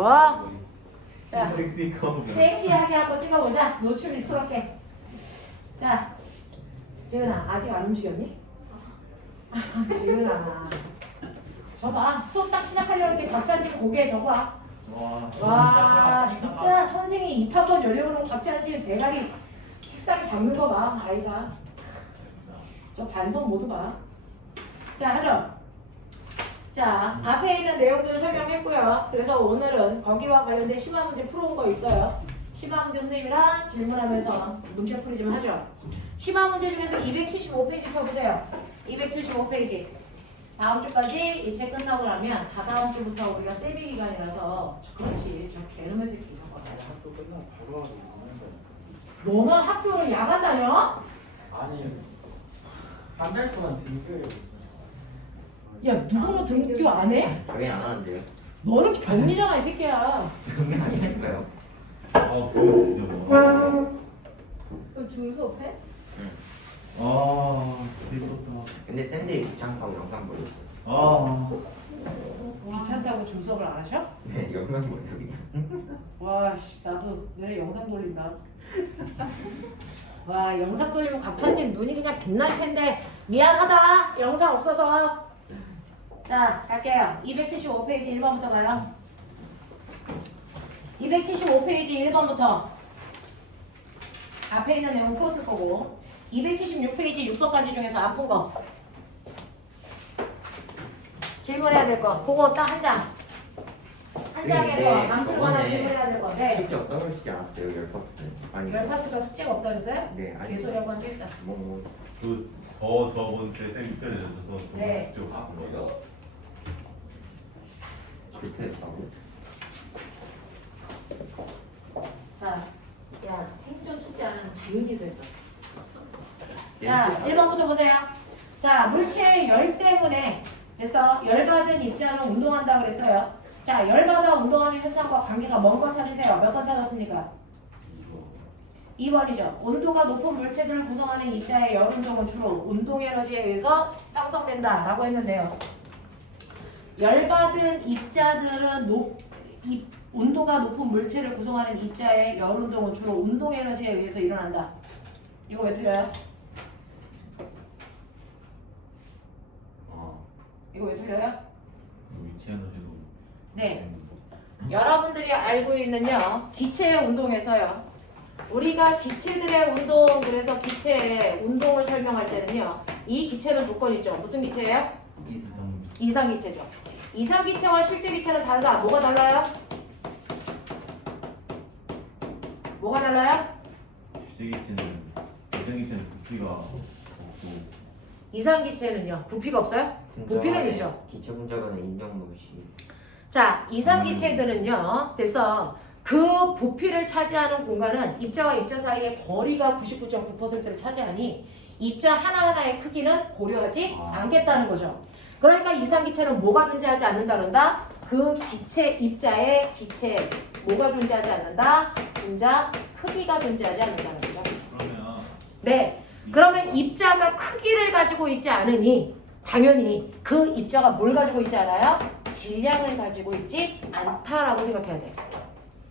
좋고. 자, 섹시하게 한번 찍어보자. 노출스럽게. 자, 지은아 아직 안 움직였니? 지은아. 저봐 수업 딱 시작하려고 이렇게 박자지 고개 저봐. 와 진짜 선생이 입 한번 열려보고 박자지 대가리 책상에 잡는 거 봐. 아이가. 저 반성 모두 봐. 자 하죠. 자 앞에 있는 내용들 설명했고요. 그래서 오늘은 거기와 관련된 심화 문제 풀어온 거 있어요. 심화 문제 선생님이랑 질문하면서 문제 풀이 좀 하죠. 심화 문제 중에서 275페이지 펴보세요. 275페이지. 다음 주까지 이 책 끝나고 나면 다다음 주부터 우리가 세비 기간이라서 그렇지. 저 개놈의 새끼 이런 거. 학교 끝나고 바로 하고 너만 학교를 야간 다녀? 아니 한 달 동안 등교해요. 야 누구는 등교 안 해? 왜 안 하는데요? 너는 병리잖아 이 새끼야. 아니니까요. 아, 그거 진짜 뭐. 그럼 줄 수업해? 아, 재밌었다. 근데 쌤들이 귀찮다고 영상 보여줬어요. 아, 귀찮다고 줄 수업을 안 하셔? 네, 영상 보여요 그냥. 와, 씨, 나도 내일 영상 돌린다. 와, 영상 돌리면 갑천진 눈이 그냥 빛날 텐데 미안하다. 영상 없어서. 자, 갈게요. 275페이지 1번부터 가요. 275페이지 1번부터 앞에 있는 내용 풀었을 거고 276페이지 6번까지 중에서 안 푼 거 질문해야 될 거 그거 딱 한 장. 한 장에서 안 풀거나 질문해야 될 거. 네. 직접 떠오르시지 않았어요 10파트? 아니 열 파트가 숙제가 없다 그랬어요? 네 아니 개소리하고 한게 있다. 뭐 저번 주에 쌤이 입결해줘서 네. 직접 한 거예요. 그렇게 했다고? 자, 야 생존 숙제 안 하는 지은이도 해봐. 자, 1번부터 보세요. 자, 물체의 열 때문에 됐어. 열받은 입자는 운동한다 그랬어요. 자, 열받아 운동하는 현상과 관계가 뭔 거 찾으세요. 몇 번 찾았습니까? 2번이죠. 온도가 높은 물체들을 구성하는 입자의 열 운동은 주로 운동 에너지에 의해서 형성된다 라고 했는데요. 열받은 입자들은 온도가 높은 물체를 구성하는 입자의 열 운동은 주로 운동 에너지에 의해서 일어난다. 이거 왜 틀려요? 이거 왜 틀려요? 위치 에너지도. 네. 여러분들이 알고 있는요. 기체의 운동에서요. 우리가 기체들의 운동, 그래서 기체의 운동을 설명할 때는요. 이 기체는 조건이 있죠. 무슨 기체예요? 이상기체죠. 이상기체와 실제기체는 다르다. 뭐가 달라요? 뭐가 달라요? 실제기체는 이상기체는 부피가 없고. 이상기체는요. 부피가 없어요? 부피는 있죠. 기체 분자가는 인정무시. 자, 이상기체들은요. 그래서 그 부피를 차지하는 공간은 입자와 입자 사이의 거리가 99.9%를 차지하니 입자 하나하나의 크기는 고려하지 않겠다는 거죠. 그러니까 이상기체는 뭐가 존재하지 않는다 그런다? 그 기체 입자의 기체 뭐가 존재하지 않는다? 분자 크기가 존재하지 않는다는 거죠. 그러면 네. 그러면 입자가 크기를 가지고 있지 않으니 당연히 그 입자가 뭘 가지고 있지 않아요? 질량을 가지고 있지 않다라고 생각해야 돼요.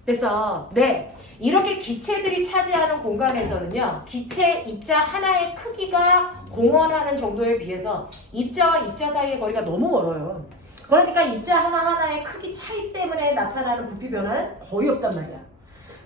그래서 네. 이렇게 기체들이 차지하는 공간에서는요. 기체 입자 하나의 크기가 공헌하는 정도에 비해서 입자와 입자 사이의 거리가 너무 멀어요. 그러니까 입자 하나하나의 크기 차이 때문에 나타나는 부피 변화는 거의 없단 말이야.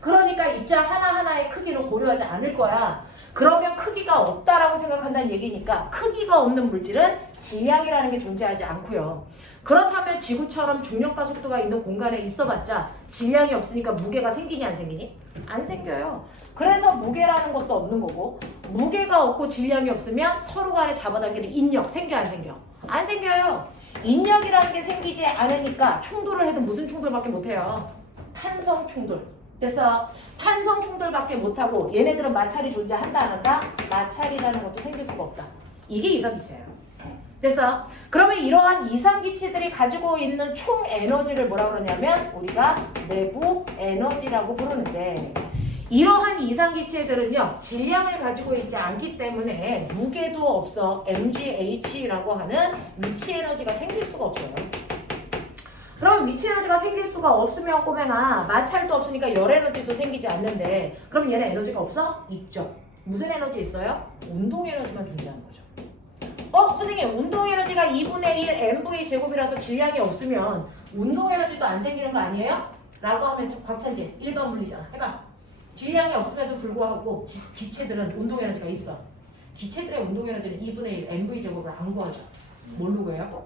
그러니까 입자 하나하나의 크기를 고려하지 않을 거야. 그러면 크기가 없다라고 생각한다는 얘기니까 크기가 없는 물질은 질량이라는 게 존재하지 않고요. 그렇다면 지구처럼 중력과 속도가 있는 공간에 있어봤자 질량이 없으니까 무게가 생기니 안 생기니? 안 생겨요. 그래서 무게라는 것도 없는 거고 무게가 없고 질량이 없으면 서로 간에 잡아당기는 인력 생겨 안 생겨? 안 생겨요. 인력이라는 게 생기지 않으니까 충돌을 해도 무슨 충돌밖에 못해요? 탄성 충돌. 그래서 탄성 충돌밖에 못하고 얘네들은 마찰이 존재한다 안 한다? 마찰이라는 것도 생길 수가 없다. 이게 이상기체예요. 그래서 그러면 이러한 이상기체들이 가지고 있는 총 에너지를 뭐라 그러냐면 우리가 내부 에너지라고 부르는데 이러한 이상기체들은요 질량을 가지고 있지 않기 때문에 무게도 없어 MGH라고 하는 위치 에너지가 생길 수가 없어요. 그럼 위치 에너지가 생길 수가 없으면 꼬맹아 마찰도 없으니까 열 에너지도 생기지 않는데 그럼 얘는 에너지가 없어? 있죠. 무슨 에너지 있어요? 운동 에너지만 존재하는 거죠. 선생님 운동 에너지가 2분의 1 mv 제곱이라서 질량이 없으면 운동 에너지도 안 생기는 거 아니에요? 라고 하면 곽찬진 1번 물리잖아. 해봐. 질량이 없음에도 불구하고 기체들은 운동 에너지가 있어. 기체들의 운동 에너지는 2분의 1 mv 제곱을 안 구하죠. 뭘로 구해요?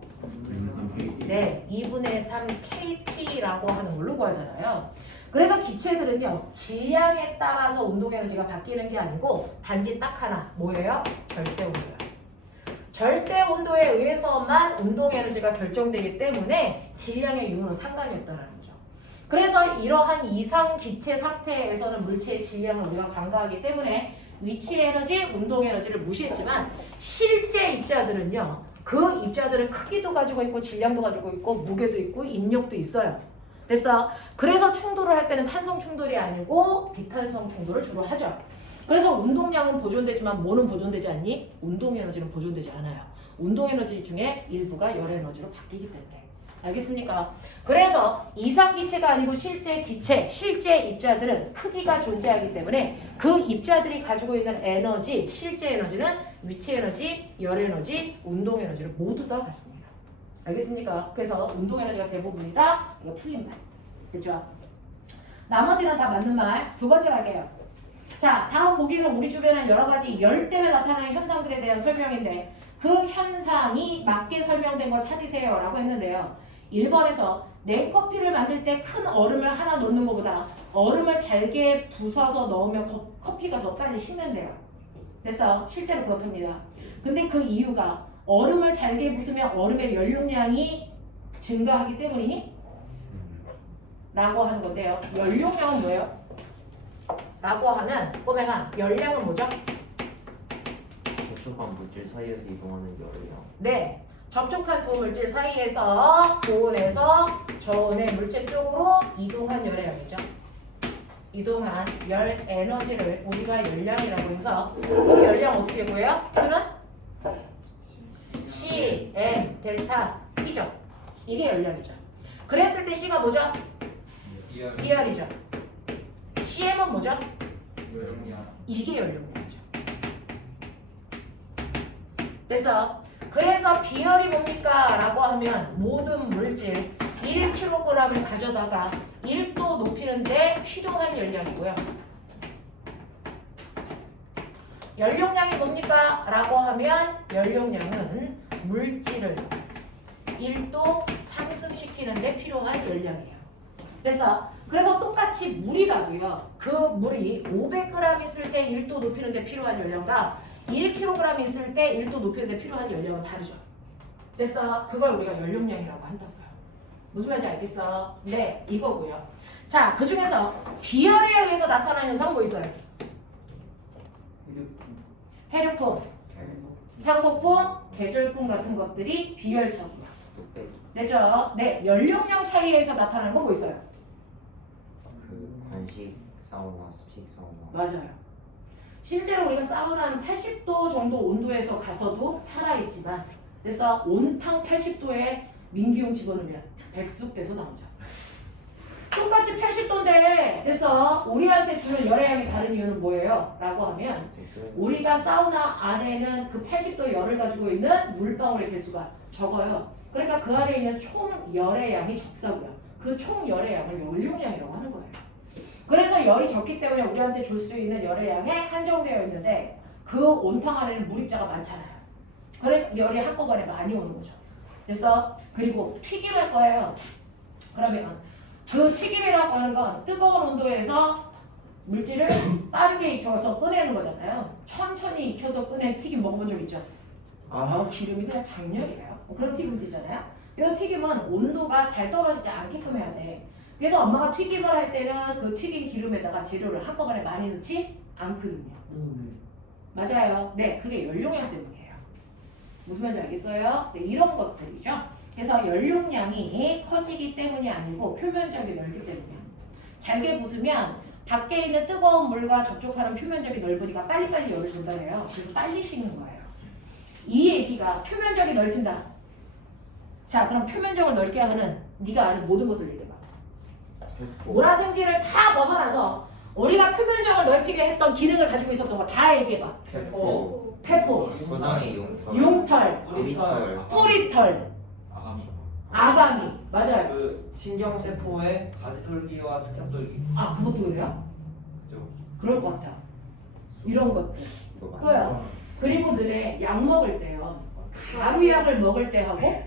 네, 2분의 3 kT라고 하는 걸로 구하잖아요. 그래서 기체들은요, 질량에 따라서 운동 에너지가 바뀌는 게 아니고 단지 딱 하나, 뭐예요? 절대 온도예요. 절대 온도에 의해서만 운동 에너지가 결정되기 때문에 질량의 유무는 상관이 없다는 거죠. 그래서 이러한 이상 기체 상태에서는 물체의 질량을 우리가 간과하기 때문에 위치 에너지, 운동 에너지를 무시했지만 실제 입자들은요. 그 입자들은 크기도 가지고 있고 질량도 가지고 있고 무게도 있고 인력도 있어요. 그래서 충돌을 할 때는 탄성 충돌이 아니고 비탄성 충돌을 주로 하죠. 그래서 운동량은 보존되지만 뭐는 보존되지 않니? 운동 에너지는 보존되지 않아요. 운동 에너지 중에 일부가 열 에너지로 바뀌기 때문에. 알겠습니까? 그래서 이상기체가 아니고 실제 기체, 실제 입자들은 크기가 존재하기 때문에 그 입자들이 가지고 있는 에너지, 실제 에너지는 위치 에너지, 열 에너지, 운동 에너지를 모두 다 갖습니다. 알겠습니까? 그래서 운동 에너지가 대부분이다. 이거 틀린 말. 됐죠? 나머지는 다 맞는 말. 두 번째 갈게요. 자, 다음 보기는 우리 주변에 여러 가지 열 때문에 나타나는 현상들에 대한 설명인데 그 현상이 맞게 설명된 걸 찾으세요 라고 했는데요. 1번에서 냉커피를 만들 때 큰 얼음을 하나 넣는 것보다 얼음을 잘게 부숴서 넣으면 커피가 더 빨리 식는데요. 그래서 실제로 그렇답니다. 근데 그 이유가 얼음을 잘게 부수면 얼음의 연료량이 증가하기 때문이니? 라고 하는 건데요. 연료량은 뭐예요? 라고 하면 꼬맹아 열량은 뭐죠? 접촉한 물질 사이에서 이동하는 열이요. 네. 접촉한 두 물질 사이에서 고온에서 저온의 물질 쪽으로 이동한 열의 양이죠. 이동한 열 에너지를 우리가 열량이라고 해서 그 열량 어떻게 구해요? Q는 C, M, 델타, T죠. 이게 열량이죠. 그랬을 때 C가 뭐죠? 비열이죠. CM은 뭐죠? 이게 연료량이죠. 그래서 비열이 뭡니까? 라고 하면 모든 물질 1kg을 가져다가 1도 높이는데 필요한 열량이고요. 연료량이 뭡니까? 라고 하면 연료량은 물질을 1도 상승시키는데 필요한 열량이에요. 그래서 똑같이 물이라도요. 그 물이 500g 있을 때 1도 높이는데 필요한 열량과 1kg 있을 때 1도 높이는데 필요한 열량은 다르죠. 그걸 우리가 연료량이라고 한다고요. 무슨 말인지 알겠어? 네, 이거고요. 자, 그 중에서 비열에 의해서 나타나는 현상 뭐 있어요? 해류풍, 상폭풍, 계절풍 같은 것들이 비열적이야. 됐죠? 네, 연료량 차이에서 나타나는 거 뭐 있어요? 그 관식 사우나, 습식 사우나. 맞아요. 실제로 우리가 사우나는 80도 정도 온도에서 가서도 살아있지만 그래서 온탕 80도에 민기용 집어넣으면 백숙돼서 나오죠. 똑같이 80도인데 그래서 우리한테 주는 열의 양이 다른 이유는 뭐예요? 라고 하면 우리가 사우나 안에는 그 80도 열을 가지고 있는 물방울의 개수가 적어요. 그러니까 그 안에 있는 총 열의 양이 적다고요. 그 총 열의 양을 연료량이라고 하는 거예요. 그래서 열이 적기 때문에 우리한테 줄 수 있는 열의 양에 한정되어 있는데 그 온탕 안에는 물입자가 많잖아요. 그래 열이 한꺼번에 많이 오는 거죠. 그리고 튀김할 거예요. 그러면 그 튀김이라고 하는 건 뜨거운 온도에서 물질을 빠르게 익혀서 꺼내는 거잖아요. 천천히 익혀서 꺼낸 튀김 먹어본 적 있죠? 기름이 그냥 장렬이에요. 그런 튀김도 있잖아요. 그래서 튀김은 온도가 잘 떨어지지 않게끔 해야 돼. 그래서 엄마가 튀김을 할 때는 그 튀긴 기름에다가 재료를 한꺼번에 많이 넣지 않거든요. 맞아요. 네, 그게 연료량 때문이에요. 무슨 말인지 알겠어요? 네, 이런 것들이죠. 그래서 연료량이 커지기 때문이 아니고 표면적이 넓기 때문이에요. 잘게 부수면 밖에 있는 뜨거운 물과 접촉하는 표면적이 넓으니까 빨리빨리 열을 준다고 해요. 그래서 빨리 식는 거예요. 이 얘기가 표면적이 넓힌다. 자, 그럼 표면적을 넓게 하는 네가 아는 모든 것들 얘기해봐. 세포. 모라생지를 다 벗어나서 우리가 표면적을 넓히게 했던 기능을 가지고 있었던 거 다 얘기해봐. 세포. 폐포, 소장의 용털. 융털, 뿌리털. 뿌리털, 아가미. 아가미. 맞아요. 그 신경세포의 가지돌기와 특성돌기. 아, 그것도 그래요? 그죠? 그럴 것 같아. 이런 것들. 이거 맞나? 또요. 그리고 너네 약 먹을 때요. 가루약을 먹을 때 하고,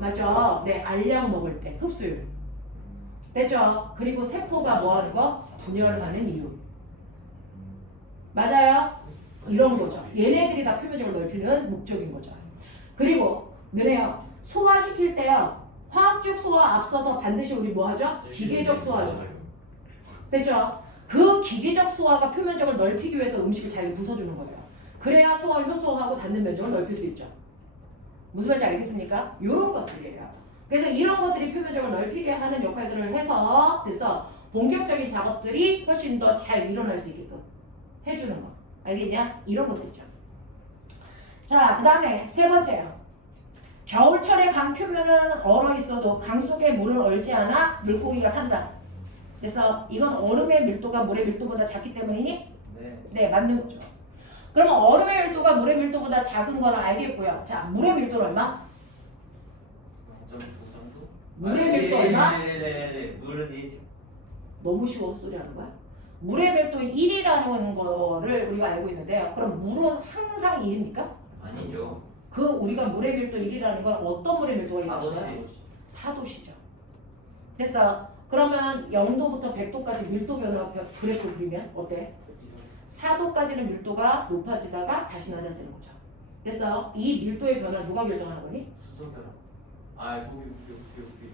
맞죠? 네, 알약 먹을 때 흡수율. 됐죠? 그리고 세포가 뭐 하는 거? 분열하는 이유. 맞아요? 이런 거죠. 얘네들이 다 표면적을 넓히는 목적인 거죠. 그리고 너네요. 소화시킬 때요. 화학적 소화 앞서서 반드시 우리 뭐 하죠? 기계적 소화죠. 됐죠? 그 기계적 소화가 표면적을 넓히기 위해서 음식을 잘 부숴주는 거예요. 그래야 소화 효소하고 닿는 면적을 넓힐 수 있죠. 무슨 말인지 알겠습니까? 이런 것들이에요. 그래서 이런 것들이 표면적을 넓히게 하는 역할들을 해서 됐어. 본격적인 작업들이 훨씬 더 잘 일어날 수 있게끔 해주는 거. 알겠냐? 이런 것들이죠. 자, 그 다음에 세 번째요. 겨울철에 강 표면은 얼어 있어도 강 속에 물을 얼지 않아 물고기가 산다. 그래서 이건 얼음의 밀도가 물의 밀도보다 작기 때문이니? 네. 네, 맞는 거죠. 그러면 얼음의 밀도가 물의 밀도보다 작은 거는 알겠고요. 자, 물의 밀도는 얼마? 0.9 정도? 물의 밀도 얼마? 네네네. 물은 1. 너무 쉬워 헛소리 하는 거야? 물의 밀도 1이라는 거를 우리가 알고 있는데요. 그럼 물은 항상 1입니까? 아니죠. 그 우리가 물의 밀도 1이라는 건 어떤 물의 밀도가 있는 거야? 4도씨. 4도시죠. 됐어. 그러면 0도부터 100도까지 밀도 변화 그래프 그리면 어때? 4도까지는 밀도가 높아지다가 다시 낮아지는 거죠. 됐어. 이 밀도의 변화를 누가 결정하는 거니? 수소결합. 아, 부피.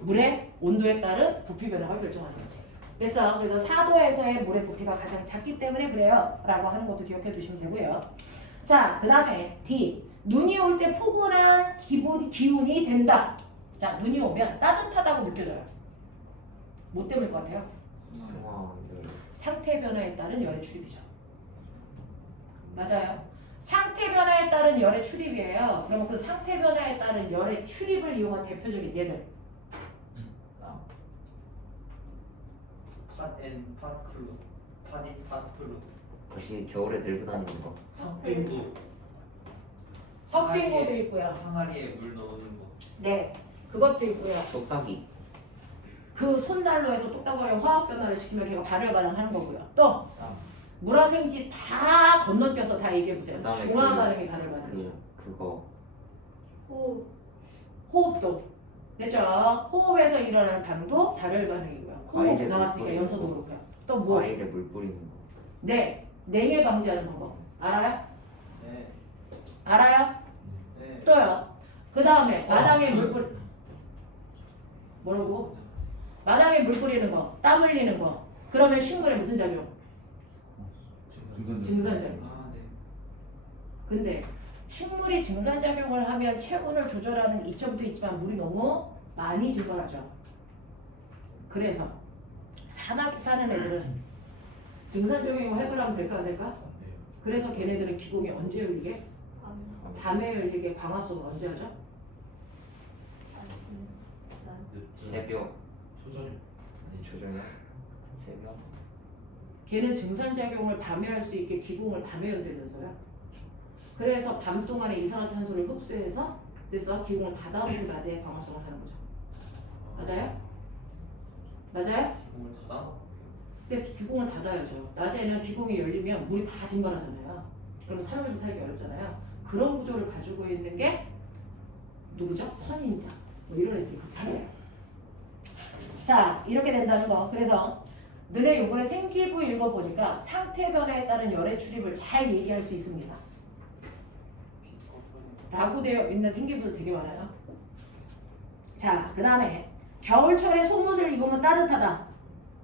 물의 온도에 따른 부피 변화가 결정하는 거지. 됐어. 그래서 4도에서의 물의 부피가 가장 작기 때문에 그래요. 라고 하는 것도 기억해 두시면 되고요. 자, 그 다음에 D. 눈이 올 때 포근한 기운이 된다. 자, 눈이 오면 따뜻하다고 느껴져요. 뭐 때문일 것 같아요? 승화. 상태 변화에 따른 열의 출입이죠. 맞아요. 상태 변화에 따른 열의 출입이에요. 그러면 그 상태 변화에 따른 열의 출입을 이용한 대표적인 얘들. 팟앤팟클루. 팟앤팟클루. 역시 겨울에 들고 다니는 거. 석빙도. 석빙호도 있고요. 항아리에 물 넣는 거. 네, 그것도 있고요. 똑딱이. 그 손난로에서 똑딱거려 화학 변화를 시키면 걔가 발열 반응하는 거고요. 또 물화생지 다 건너뛰어서 다 얘기해 보세요. 그다음에 중화 그- 반응이 발열 반응이죠. 그거. 호흡도 됐죠? 호흡에서 일어나는 반응도 발열 반응이고요. 호흡 과일에 나왔으니까 물 뿌리는 연소도 거. 그렇고요. 또 뭐? 과일에 물 뿌리는 거. 네, 냉해 방지하는 방법 알아요? 네. 알아요? 네. 또요. 그 다음에 마당에 물 뿌리 뭐라고? 마당에 물 뿌리는 거, 땀 흘리는 거. 그러면 식물에 무슨 작용? 증산작용. 아, 네. 근데 식물이 증산작용을 하면 체온을 조절하는 이점도 있지만 물이 너무 많이 증발하죠. 그래서 사막에 사는 애들은 증산작용이 활발하면 될까 안 될까? 그래서 걔네들은 기공이 언제 열리게? 밤에 열리게 광합성을 언제 하죠? 새벽. 초전이. 아니 조정이야? 새벽. 걔는 증산작용을 밤에 할 수 있게 기공을 밤에 연대면서요. 그래서 밤 동안에 이산화탄소를 흡수해서 그래서 기공을 닫아놓고 낮에 광합성을 하는 거죠. 맞아요? 맞아요? 기공을 닫아? 근데 기공을 닫아야죠. 낮에는 기공이 열리면 물이 다 증발하잖아요. 그러면 산업에서 살기 어렵잖아요. 그런 구조를 가지고 있는 게 누구죠? 선인장. 뭐 이런 애들이 그렇게 자, 이렇게 된다는 거. 그래서 너네 요번에 생기부 읽어보니까 상태 변화에 따른 열의 출입을 잘 얘기할 수 있습니다. 라고 되어 있는 생기부들 되게 많아요. 자, 그 다음에 겨울철에 속옷을 입으면 따뜻하다.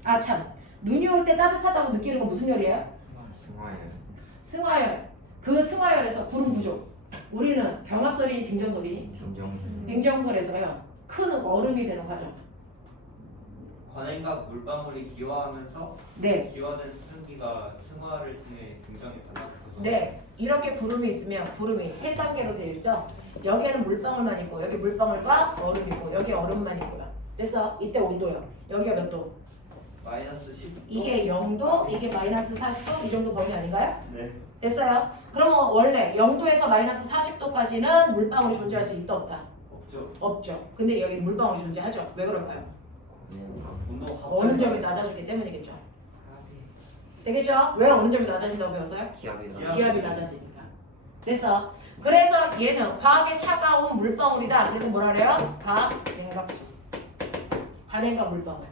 아, 참. 눈이 올 때 따뜻하다고 느끼는 건 무슨 열이에요? 승화예요. 승화열. 그 승화열에서 구름 부족. 우리는 병합설이니 빙정설이니? 김정수. 빙정설에서요. 큰 얼음이 되는 과정. 관행각 물방울이 기화하면서 네. 기화된 수증기가 승화를 통해 등장에 달라붙어서 네. 이렇게 구름이 있으면 구름이 세 단계로 되어 있죠. 여기에는 물방울만 있고 여기 물방울과 얼음이고 여기 얼음만 있고요. 그래서 이때 온도요. 여기가 몇 도? 마이너스 10도 이게 0도, 이게 마이너스 40도 이 정도 범위 아닌가요? 네. 됐어요? 그러면 원래 0도에서 마이너스 40도까지는 물방울이 존재할 수 있다 없다? 없죠. 없죠. 근데 여기 물방울이 존재하죠. 왜 그럴까요? 온도 어느 점이 낮아졌기 때문이겠죠. 되겠죠? 왜 어느 점이 낮아진다고 배웠어요? 기압이 기압. 기압이 낮아지니까. 됐어. 그래서 얘는 과하게 차가운 물방울이다. 그래서 뭐라 그래요? 과냉각수. 과냉각 물방울.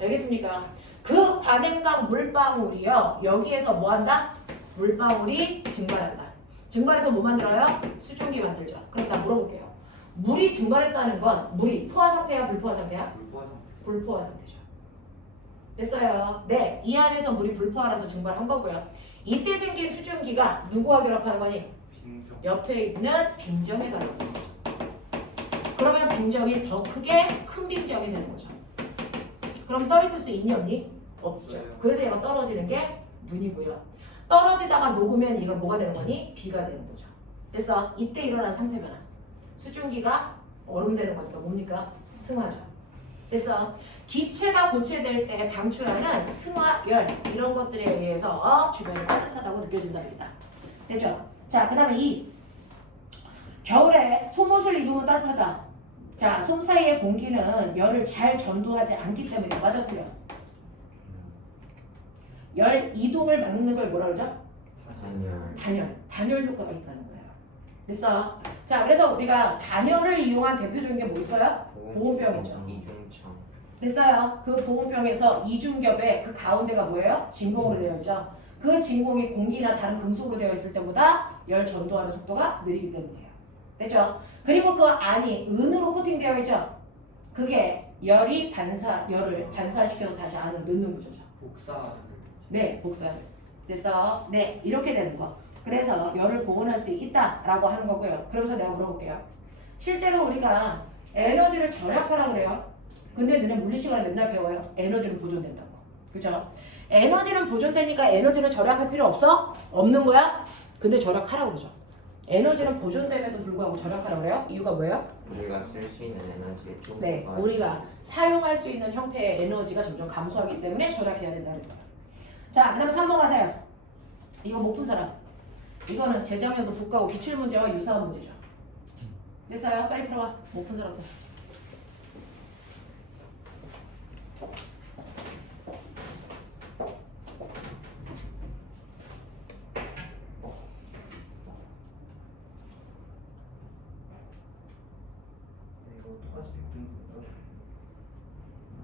알겠습니까? 그 과냉각 물방울이요. 여기에서 뭐 한다? 물방울이 증발한다. 증발해서 뭐 만들어요? 수증기 만들죠. 그럼 나 물어볼게요. 물이 증발했다는 건 물이 포화 상태야, 불포화 상태야? 불포화 상태. 불포화 상태죠. 됐어요. 네, 이 안에서 물이 불포화라서 증발한 거고요. 이때 생긴 수증기가 누구와 결합하는 거니? 빙정. 옆에 있는 빙정에 결합하는 거죠. 그러면 빙정이 더 크게 큰 빙정이 되는 거죠. 그럼 떠 있을 수 있니 없니? 없죠. 없어요. 그래서 얘가 떨어지는 게 눈이고요. 떨어지다가 녹으면 이가 뭐가 되는 거니? 비가 되는 거죠. 됐어. 이때 일어난 상태 변화. 수증기가 얼음 되는 거니까 뭡니까? 승화죠. 됐어. 기체가 고체될 때 방출하는 승화열 이런 것들에 의해서 주변이 따뜻하다고 느껴진답니다. 됐죠? 자, 그 다음에 겨울에 솜옷을 입으면 따뜻하다. 자, 솜 사이의 공기는 열을 잘 전도하지 않기 때문에 맞아 틀려. 열 이동을 막는 걸 뭐라 그러죠? 단열. 단열 효과가 있다는 거예요. 됐어? 자, 그래서 우리가 단열을 이용한 대표적인 게 뭐 있어요? 보온병이죠. 이중청. 됐어요? 그 보온병에서 이중겹의 그 가운데가 뭐예요? 진공으로 되어 있죠. 그 진공이 공기나 다른 금속으로 되어 있을 때보다 열 전도하는 속도가 느리기 때문이에요. 됐죠? 그리고 그 안이 은으로 코팅되어 있죠. 그게 열을 반사시켜서 다시 안으로 넣는 구조죠. 복사. 네, 복사를. 됐어? 네, 이렇게 되는 거. 그래서 열을 보존할 수 있다라고 하는 거고요. 그러면서 내가 물어볼게요. 실제로 우리가 에너지를 절약하라 그래요. 근데 너네 물리 시간에 맨날 배워요. 에너지는 보존된다고. 그죠? 에너지는 보존되니까 에너지는 절약할 필요 없어? 없는 거야? 근데 절약하라고 그러죠. 에너지는 보존됨에도 불구하고 절약하라고 그래요? 이유가 뭐예요? 우리가 쓸 수 있는 에너지의 네, 우리가 사용할 수 있는 형태의 에너지가 점점 감소하기 때문에 절약해야 된다 그랬어요. 자, 그 다음에 3번 가세요. 이거 못 푼 사람. 이거는 재작년도 국가고 기출문제와 유사한 문제죠. 됐어요? 빨리 풀어봐. 못 푼 사람도. 이거 똑같이 100등급인가? 똑같이.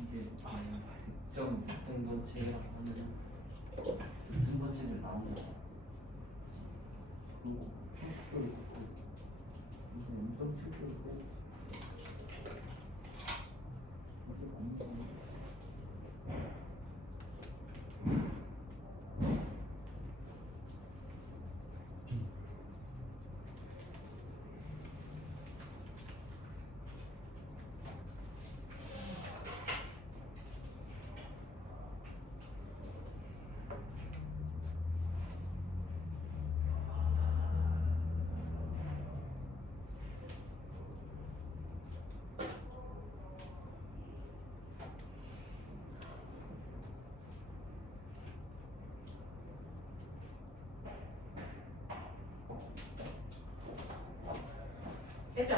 이게 점 등본책이라고 하면은 등본책을 나누고 그리고 평식별이 있고 무슨 운전책도 있고 됐죠?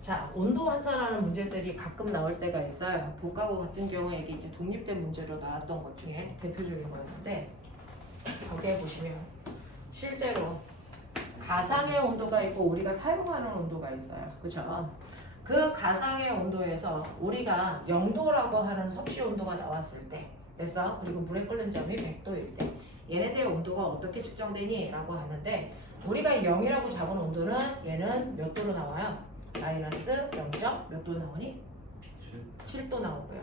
자, 온도 환산하는 문제들이 가끔 나올 때가 있어요. 복과고 같은 경우에 이게 이제 독립된 문제로 나왔던 것 중에 대표적인 거였는데, 거기에 보시면 실제로 가상의 온도가 있고 우리가 사용하는 온도가 있어요. 그죠? 그 가상의 온도에서 우리가 0도라고 하는 섭씨 온도가 나왔을 때, 됐어? 그리고 물에 끓는 점이 100도일 때, 얘네들의 온도가 어떻게 측정되니? 라고 하는데, 우리가 0이라고 잡은 온도는 얘는 몇 도로 나와요? 마이너스 0. 몇 도 나오니? 7도 나오고요.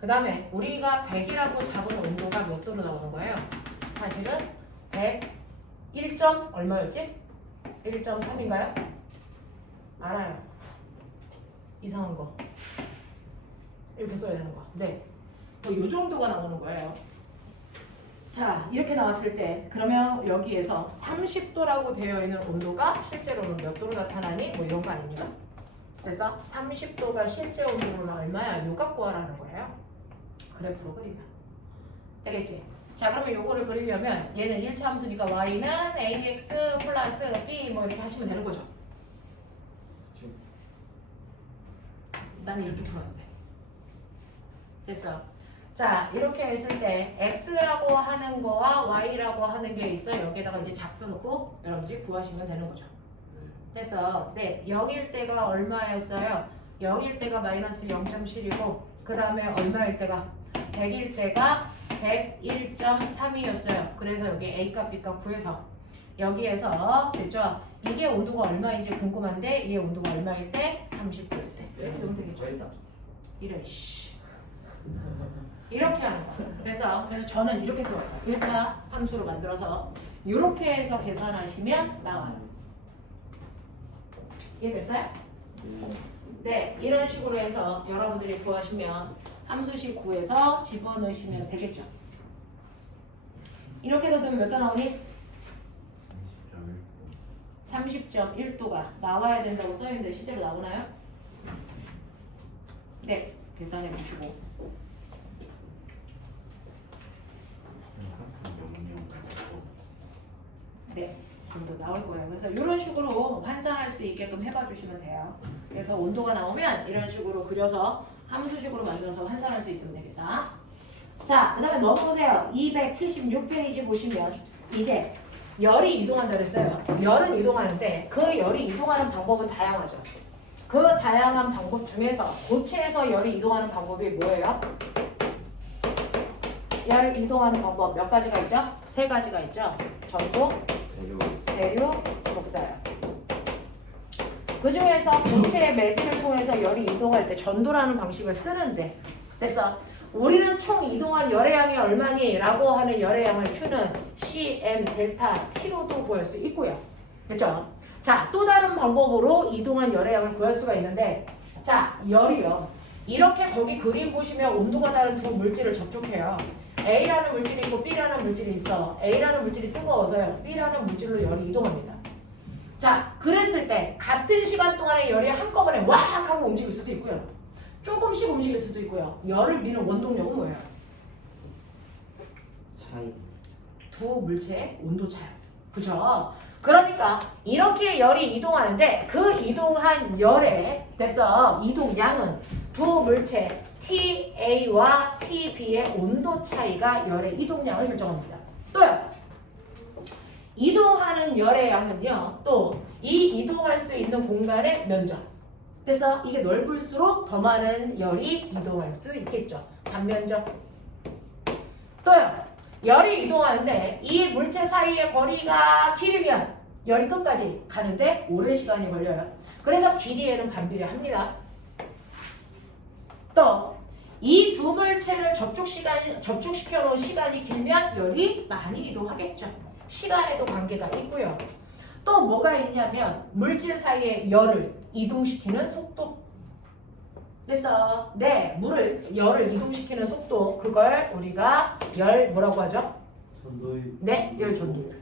그 다음에 우리가 100이라고 잡은 온도가 몇 도로 나오는 거예요? 사실은 101. 얼마였지? 1.3인가요? 알아요. 이상한 거. 이렇게 써야 되는 거. 네. 이 정도가 나오는 거예요. 자, 이렇게 나왔을 때 그러면 여기에서 30도라고 되어 있는 온도가 실제로는 몇 도로 나타나니? 뭐 이런 거 아닙니까? 그래서 30도가 실제 온도로는 얼마야? 요각 구하라는 거예요. 그래프로 그리면. 되겠지? 자, 그러면 요거를 그리려면 얘는 1차 함수니까 y는 ax 플러스 b 뭐 이렇게 하시면 되는 거죠. 난 이렇게 풀었는데. 됐어. 자, 이렇게 했을 때 x라고 하는 거와 y라고 하는 게 있어요. 여기에다가 이제 좌표 놓고 여러분들이 구하시면 되는 거죠. 됐어. 네, 0일 때가 얼마였어요? 0일 때가 마이너스 0.7이고 그 다음에 얼마일 때가 100일 때가 101.3이었어요. 그래서 여기 A값 B값 구해서 여기에서 됐죠? 이게 온도가 얼마인지 궁금한데 이게 온도가 얼마일 때? 30도일 때. 이렇게 넣으면 되겠죠? 이래 씨. 이렇게 하는 거예요. 그래서 저는 이렇게 써왔어요. 1차 함수로 만들어서 이렇게 해서 계산하시면 나와요. 이해됐어요? 네, 이런 식으로 해서 여러분들이 구하시면 함수식 구해서 집어넣으시면 되겠죠. 이렇게 넣으면 몇 도 나오니? 30.1도가 나와야 된다고 써있는데 실제로 나오나요? 네, 계산해 보시고. 네, 좀 더 나올 거예요. 그래서 이런 식으로 환산할 수 있게끔 해봐 주시면 돼요. 그래서 온도가 나오면 이런 식으로 그려서 함수식으로 만들어서 환산할 수 있으면 되겠다. 자, 그 다음에 넘어오세요. 276페이지 보시면 이제 열이 이동한다 그랬어요. 열은 이동하는데 그 열이 이동하는 방법은 다양하죠. 그 다양한 방법 중에서 고체에서 열이 이동하는 방법이 뭐예요? 열 이동하는 방법 몇 가지가 있죠? 세 가지가 있죠. 전도, 대류, 복사요. 그 중에서 고체의 매질을 통해서 열이 이동할 때 전도라는 방식을 쓰는데 됐어. 우리는 총 이동한 열의 양이 얼마니? 라고 하는 열의 양을 Q는 CM 델타 T로도 구할 수 있고요. 됐죠? 자, 또 다른 방법으로 이동한 열의 양을 구할 수가 있는데 자, 열이요. 이렇게 거기 그림 보시면 온도가 다른 두 물질을 접촉해요. A라는 물질이 있고 B라는 물질이 있어. A라는 물질이 뜨거워서요. B라는 물질로 열이 이동합니다. 자, 그랬을 때 같은 시간 동안에 열이 한꺼번에 왁 하고 움직일 수도 있고요. 조금씩 움직일 수도 있고요. 열을 미는 원동력은 뭐예요? 차이. 두 물체의 온도 차이. 그죠? 그러니까 이렇게 열이 이동하는데 그 이동한 열의 됐어. 이동량은 두 물체 TA와 TB의 온도 차이가 열의 이동량을 결정합니다. 또요. 이동하는 열의 양은요. 또 이 이동할 수 있는 공간의 면적. 그래서 이게 넓을수록 더 많은 열이 이동할 수 있겠죠. 단면적. 또요. 열이 이동하는데 이 물체 사이의 거리가 길면 열이 끝까지 가는데 오랜 시간이 걸려요. 그래서 길이에는 반비례합니다. 또 이 두 물체를 접촉시켜 놓은 시간이 길면 열이 많이 이동하겠죠. 시간에도 관계가 있고요. 또 뭐가 있냐면 물질 사이의 열을 이동시키는 속도. 그래서 네, 열을 이동시키는 속도, 그걸 우리가 열 뭐라고 하죠? 전도율. 네, 열 전도율.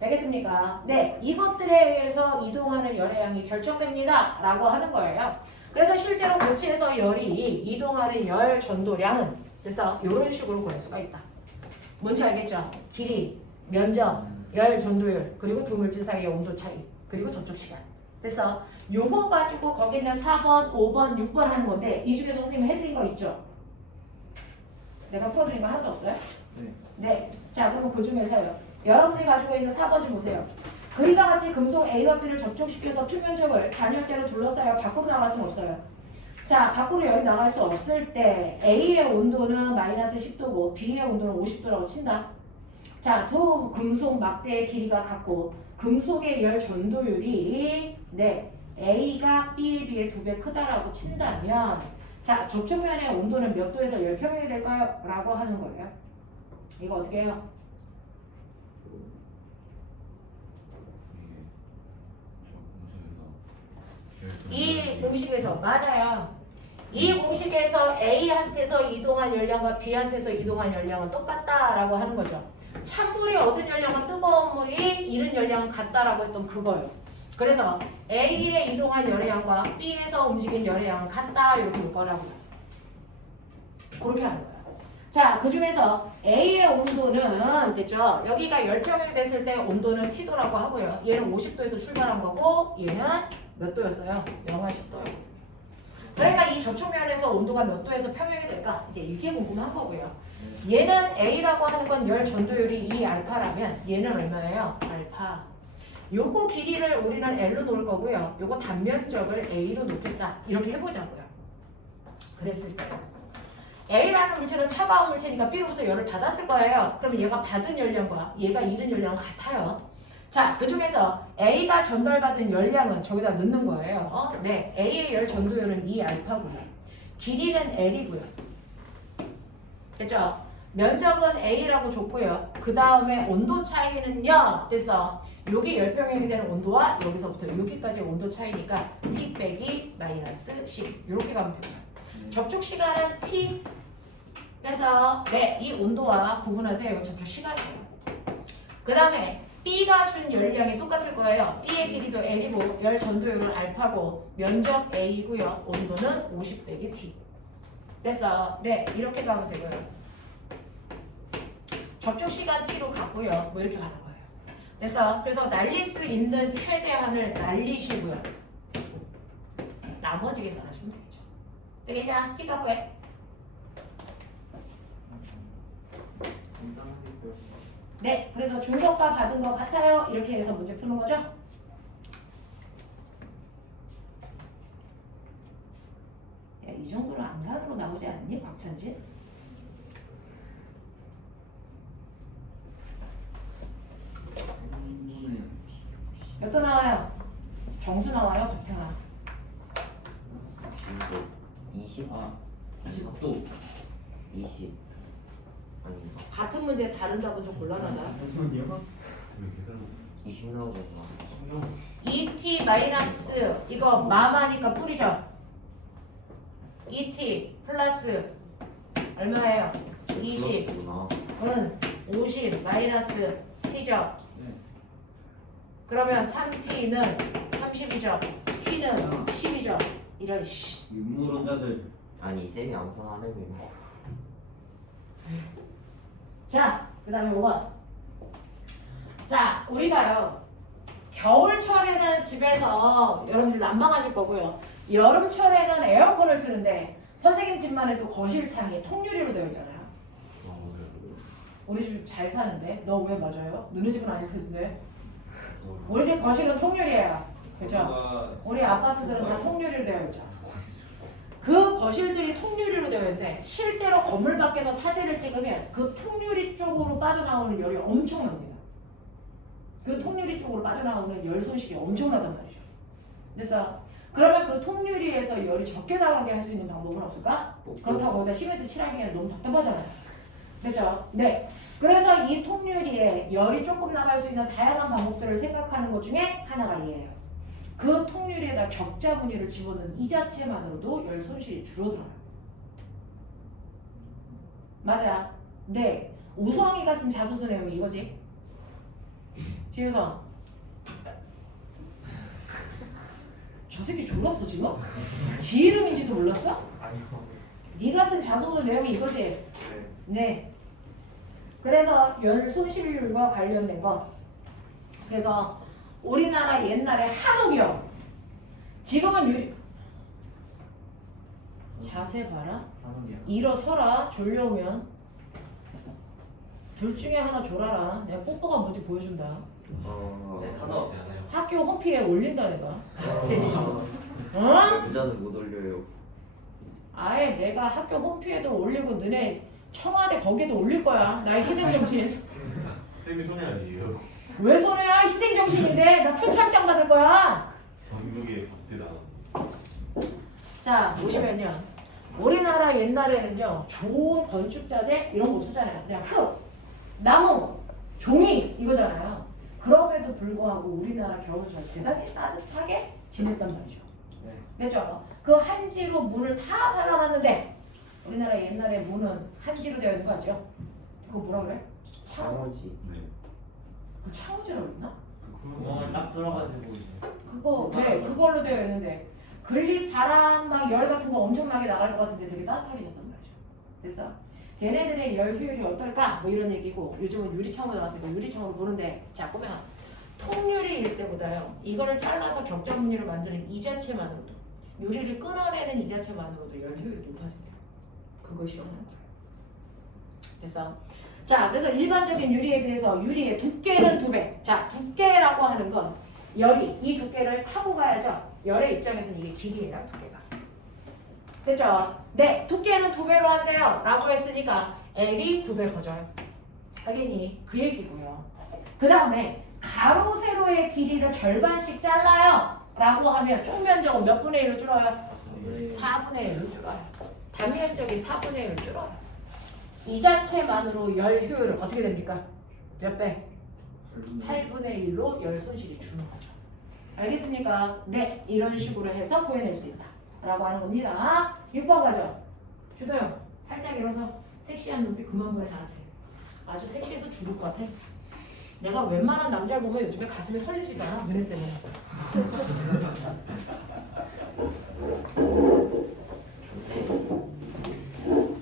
되겠습니까? 네, 이것들에 의해서 이동하는 열의 양이 결정됩니다. 라고 하는 거예요. 그래서 실제로 고체에서 열이 이동하는 열 전도량은 그래서 이런 식으로 구할 수가 있다. 뭔지 알겠죠? 길이, 면적, 열 전도율, 그리고 두 물질 사이의 온도 차이, 그리고 접촉 시간. 그래서 요거 가지고 거기는 4번, 5번, 6번 하는 건데 이 중에서 선생님이 해드린 거 있죠? 내가 풀어드린 거 하나도 없어요? 네. 네. 자, 그럼 그 중에서요. 여러분들이 가지고 있는 4번 좀 보세요. 그림과 같이 금속 A와 B를 접촉시켜서 표면적을 단열대로 둘러싸여 밖으로 나갈 수는 없어요. 자, 밖으로 열이 나갈 수 없을 때 A의 온도는 마이너스 10도고 B의 온도는 50도라고 친다. 자, 두 금속 막대의 길이가 같고 금속의 열 전도율이 네, A가 B에 비해 2배 크다라고 친다면 자, 접촉면의 온도는 몇 도에서 열 평형이 될까요? 라고 하는 거예요. 이거 어떻게 해요? 이 공식에서 맞아요. 이 공식에서 A한테서 이동한 열량과 B한테서 이동한 열량은 똑같다라고 하는 거죠. 찬물이 얻은 열량은 뜨거운 물이 잃은 열량은 같다라고 했던 그거예요. 그래서 A에 이동한 열의 양과 B에서 움직인 열의 양은 같다 이렇게 볼 거라고요. 그렇게 하는 거예요. 자, 그 중에서 A의 온도는 됐죠? 여기가 열평형이 됐을 때 온도는 T도라고 하고요. 얘는 50도에서 출발한 거고 얘는 몇 도였어요? 영하 10도요. 그러니까 이 접촉면에서 온도가 몇 도에서 평형이 될까? 이제 이게 궁금한 거고요. 얘는 A라고 하는 건 열 전도율이 2알파라면 얘는 얼마예요? 알파. 요거 길이를 우리는 L로 놓을 거고요. 요거 단면적을 A로 놓겠다. 이렇게 해보자고요. 그랬을 때 A라는 물체는 차가운 물체니까 B로부터 열을 받았을 거예요. 그러면 얘가 받은 열량과 얘가 잃은 열량은 같아요. 자, 그 중에서 A가 전달받은 열량은 저기다 넣는 거예요. 네, A의 열 전도율은 2알파고요. 길이는 L이고요. 됐죠? 면적은 A라고 줬고요. 그 다음에 온도 차이는요. 그래서 여기 열평형이 되는 온도와 여기서부터 여기까지 온도 차이니까 T 빼기 마이너스 10 이렇게 가면 돼요. 접촉 시간은 T. 그래서 네, 이 온도와 구분하세요. 접촉 시간이에요. 그 다음에 B가 준 열량이 똑같을 거예요. B의 길이도 L이고 열 전도율은 알파고 면적 A이고요. 온도는 50 빼기 T. 됐어. 네, 이렇게 가면 되고요. 접촉 시간 T로 갔고요. 뭐 이렇게 가는 거예요. 됐어. 그래서 날릴 수 있는 최대한을 날리시고요. 나머지 계산하시면 되죠. 되겠냐? T 갖고 해. 네, 그래서 중력과 받은 것 같아요. 이렇게 해서 문제 푸는 거죠. 야, 이 정도는 암산으로 나오지 않니? 박찬진? 몇 도 나와요? 정수 나와요? 박태환? 20? 아 10도 20 아닌가? 같은 문제 다른 답은 좀 곤란하다. 잠시만요. 20 나오잖아. 2t 마이너스 이거 마마니까 뿌리죠. 2t 플러스 얼마예요? 20 플러스구나. 은 50 마이너스 t죠. 그러면 3t는 30이죠. t는 10이죠. 이런 씨. 음모론자들. 아니 쌤이 암산하려면 자, 그 다음에 5번. 자, 우리가요. 겨울철에는 집에서 여러분들 난방하실 거고요. 여름철에는 에어컨을 트는데 선생님 집만 해도 거실 창이 통유리로 되어 있잖아요. 우리 집 잘 사는데 너 왜 맞아요? 너네 집은 아닐 텐데. 우리 집 거실은 통유리예요. 그죠? 우리 아파트들은 다 통유리로 되어 있죠. 그 거실들이 통유리로 되어 있는데 실제로 건물 밖에서 사진을 찍으면 그 통유리 쪽으로 빠져나오는 열이 엄청납니다. 그 통유리 쪽으로 빠져나오는 열 손실이 엄청나단 말이죠. 그래서 그러면 그 통유리에서 열이 적게 나가게 할 수 있는 방법은 없을까? 그렇다고 거기다 시멘트 칠하기에는 너무 답답하잖아요. 그렇죠? 네. 그래서 이 통유리에 열이 조금 나갈 수 있는 다양한 방법들을 생각하는 것 중에 하나가 이에요. 그 통유리에다 격자 무늬를 집어넣은 이 자체만으로도 열 손실이 줄어들어요. 맞아. 네. 우성이가 쓴 자소서 내용이 이거지. 지우성. 저 새끼 졸랐어 지금? 지 이름인지도 몰랐어? 아니요. 네가 쓴 자소서 내용이 이거지? 네. 네. 그래서 연 손실률과 관련된 거. 그래서 우리나라 옛날에 한옥이요. 지금은 유리. 자세 봐라. 한옥이야. 일어서라. 졸려오면. 둘 중에 하나 졸아라. 내가 뽀뽀가 뭔지 보여준다. 하나. 학교 홈피에 올린다 내가. 어? 문자는 못 올려요. 아예 내가 학교 홈피에도 올리고 너네 청와대 거기에도 올릴 거야. 나의 희생정신. 쌤이 손해 아니에요? 왜 손해야? 희생정신인데 나 표창장 받을 거야. 전국에 박대다. 자 보시면요. 우리나라 옛날에는요. 좋은 건축자재 이런 거 없었잖아요. 그냥 흙, 나무, 종이 이거잖아요. 그럼에도 불구하고 우리나라 겨울철 대단히 따뜻하게 지냈단 말이죠. 네. 됐죠? 그 한지로 문을 다 발라놨는데 우리나라 옛날에 문은 한지로 되어 있는 거 같죠? 그거 뭐라 그래? 창호지. 네. 그 창호지라고 했나? 구멍을 딱 뚫어가지고 이제. 그거 네 그걸로 되어 있는데 글리 바람 막 열 같은 거 엄청나게 나갈 것 같은데 되게 따뜻하게 잤단 말이죠. 됐어? 걔네들의 열 효율이 어떨까? 뭐 이런 얘기고 요즘은 유리창으로 나왔으니까 유리창으로 보는데 자 꼬맹아 통유리일 때보다요 이거를 잘라서 격자무늬로 만드는 이 자체만으로도 유리를 끊어내는 이 자체만으로도 열 효율이 높아진대요. 그걸 실험하는 거예요. 됐어? 자 그래서 일반적인 유리에 비해서 유리의 두께는 2배. 자 두께라고 하는 건 열이 이 두께를 타고 가야죠. 열의 입장에서는 이게 길이에요 두께가. 됐죠? 네 두께는 2배로 한대요 라고 했으니까 L이 2배 커져요. 당연히 그 얘기고요. 그 다음에 가로 세로의 길이를 절반씩 잘라요 라고 하면 총면적은 몇 분의 1로 줄어요? 4분의 1로 줄어요. 단면적이 4분의 1로 줄어요. 이 자체만으로 열 효율은 어떻게 됩니까? 몇 배? 8분의 1로 열 손실이 주는 거죠. 알겠습니까? 네, 이런 식으로 해서 구해낼 수 있다 라고 하는 겁니다. 6번 가죠. 주도요. 살짝 일어서 섹시한 눈빛 그만 보내 나한테. 아주 섹시해서 죽을 것 같아. 내가 웬만한 남자를 보면 요즘에 가슴이 설리지가 않아. 너네 때문에.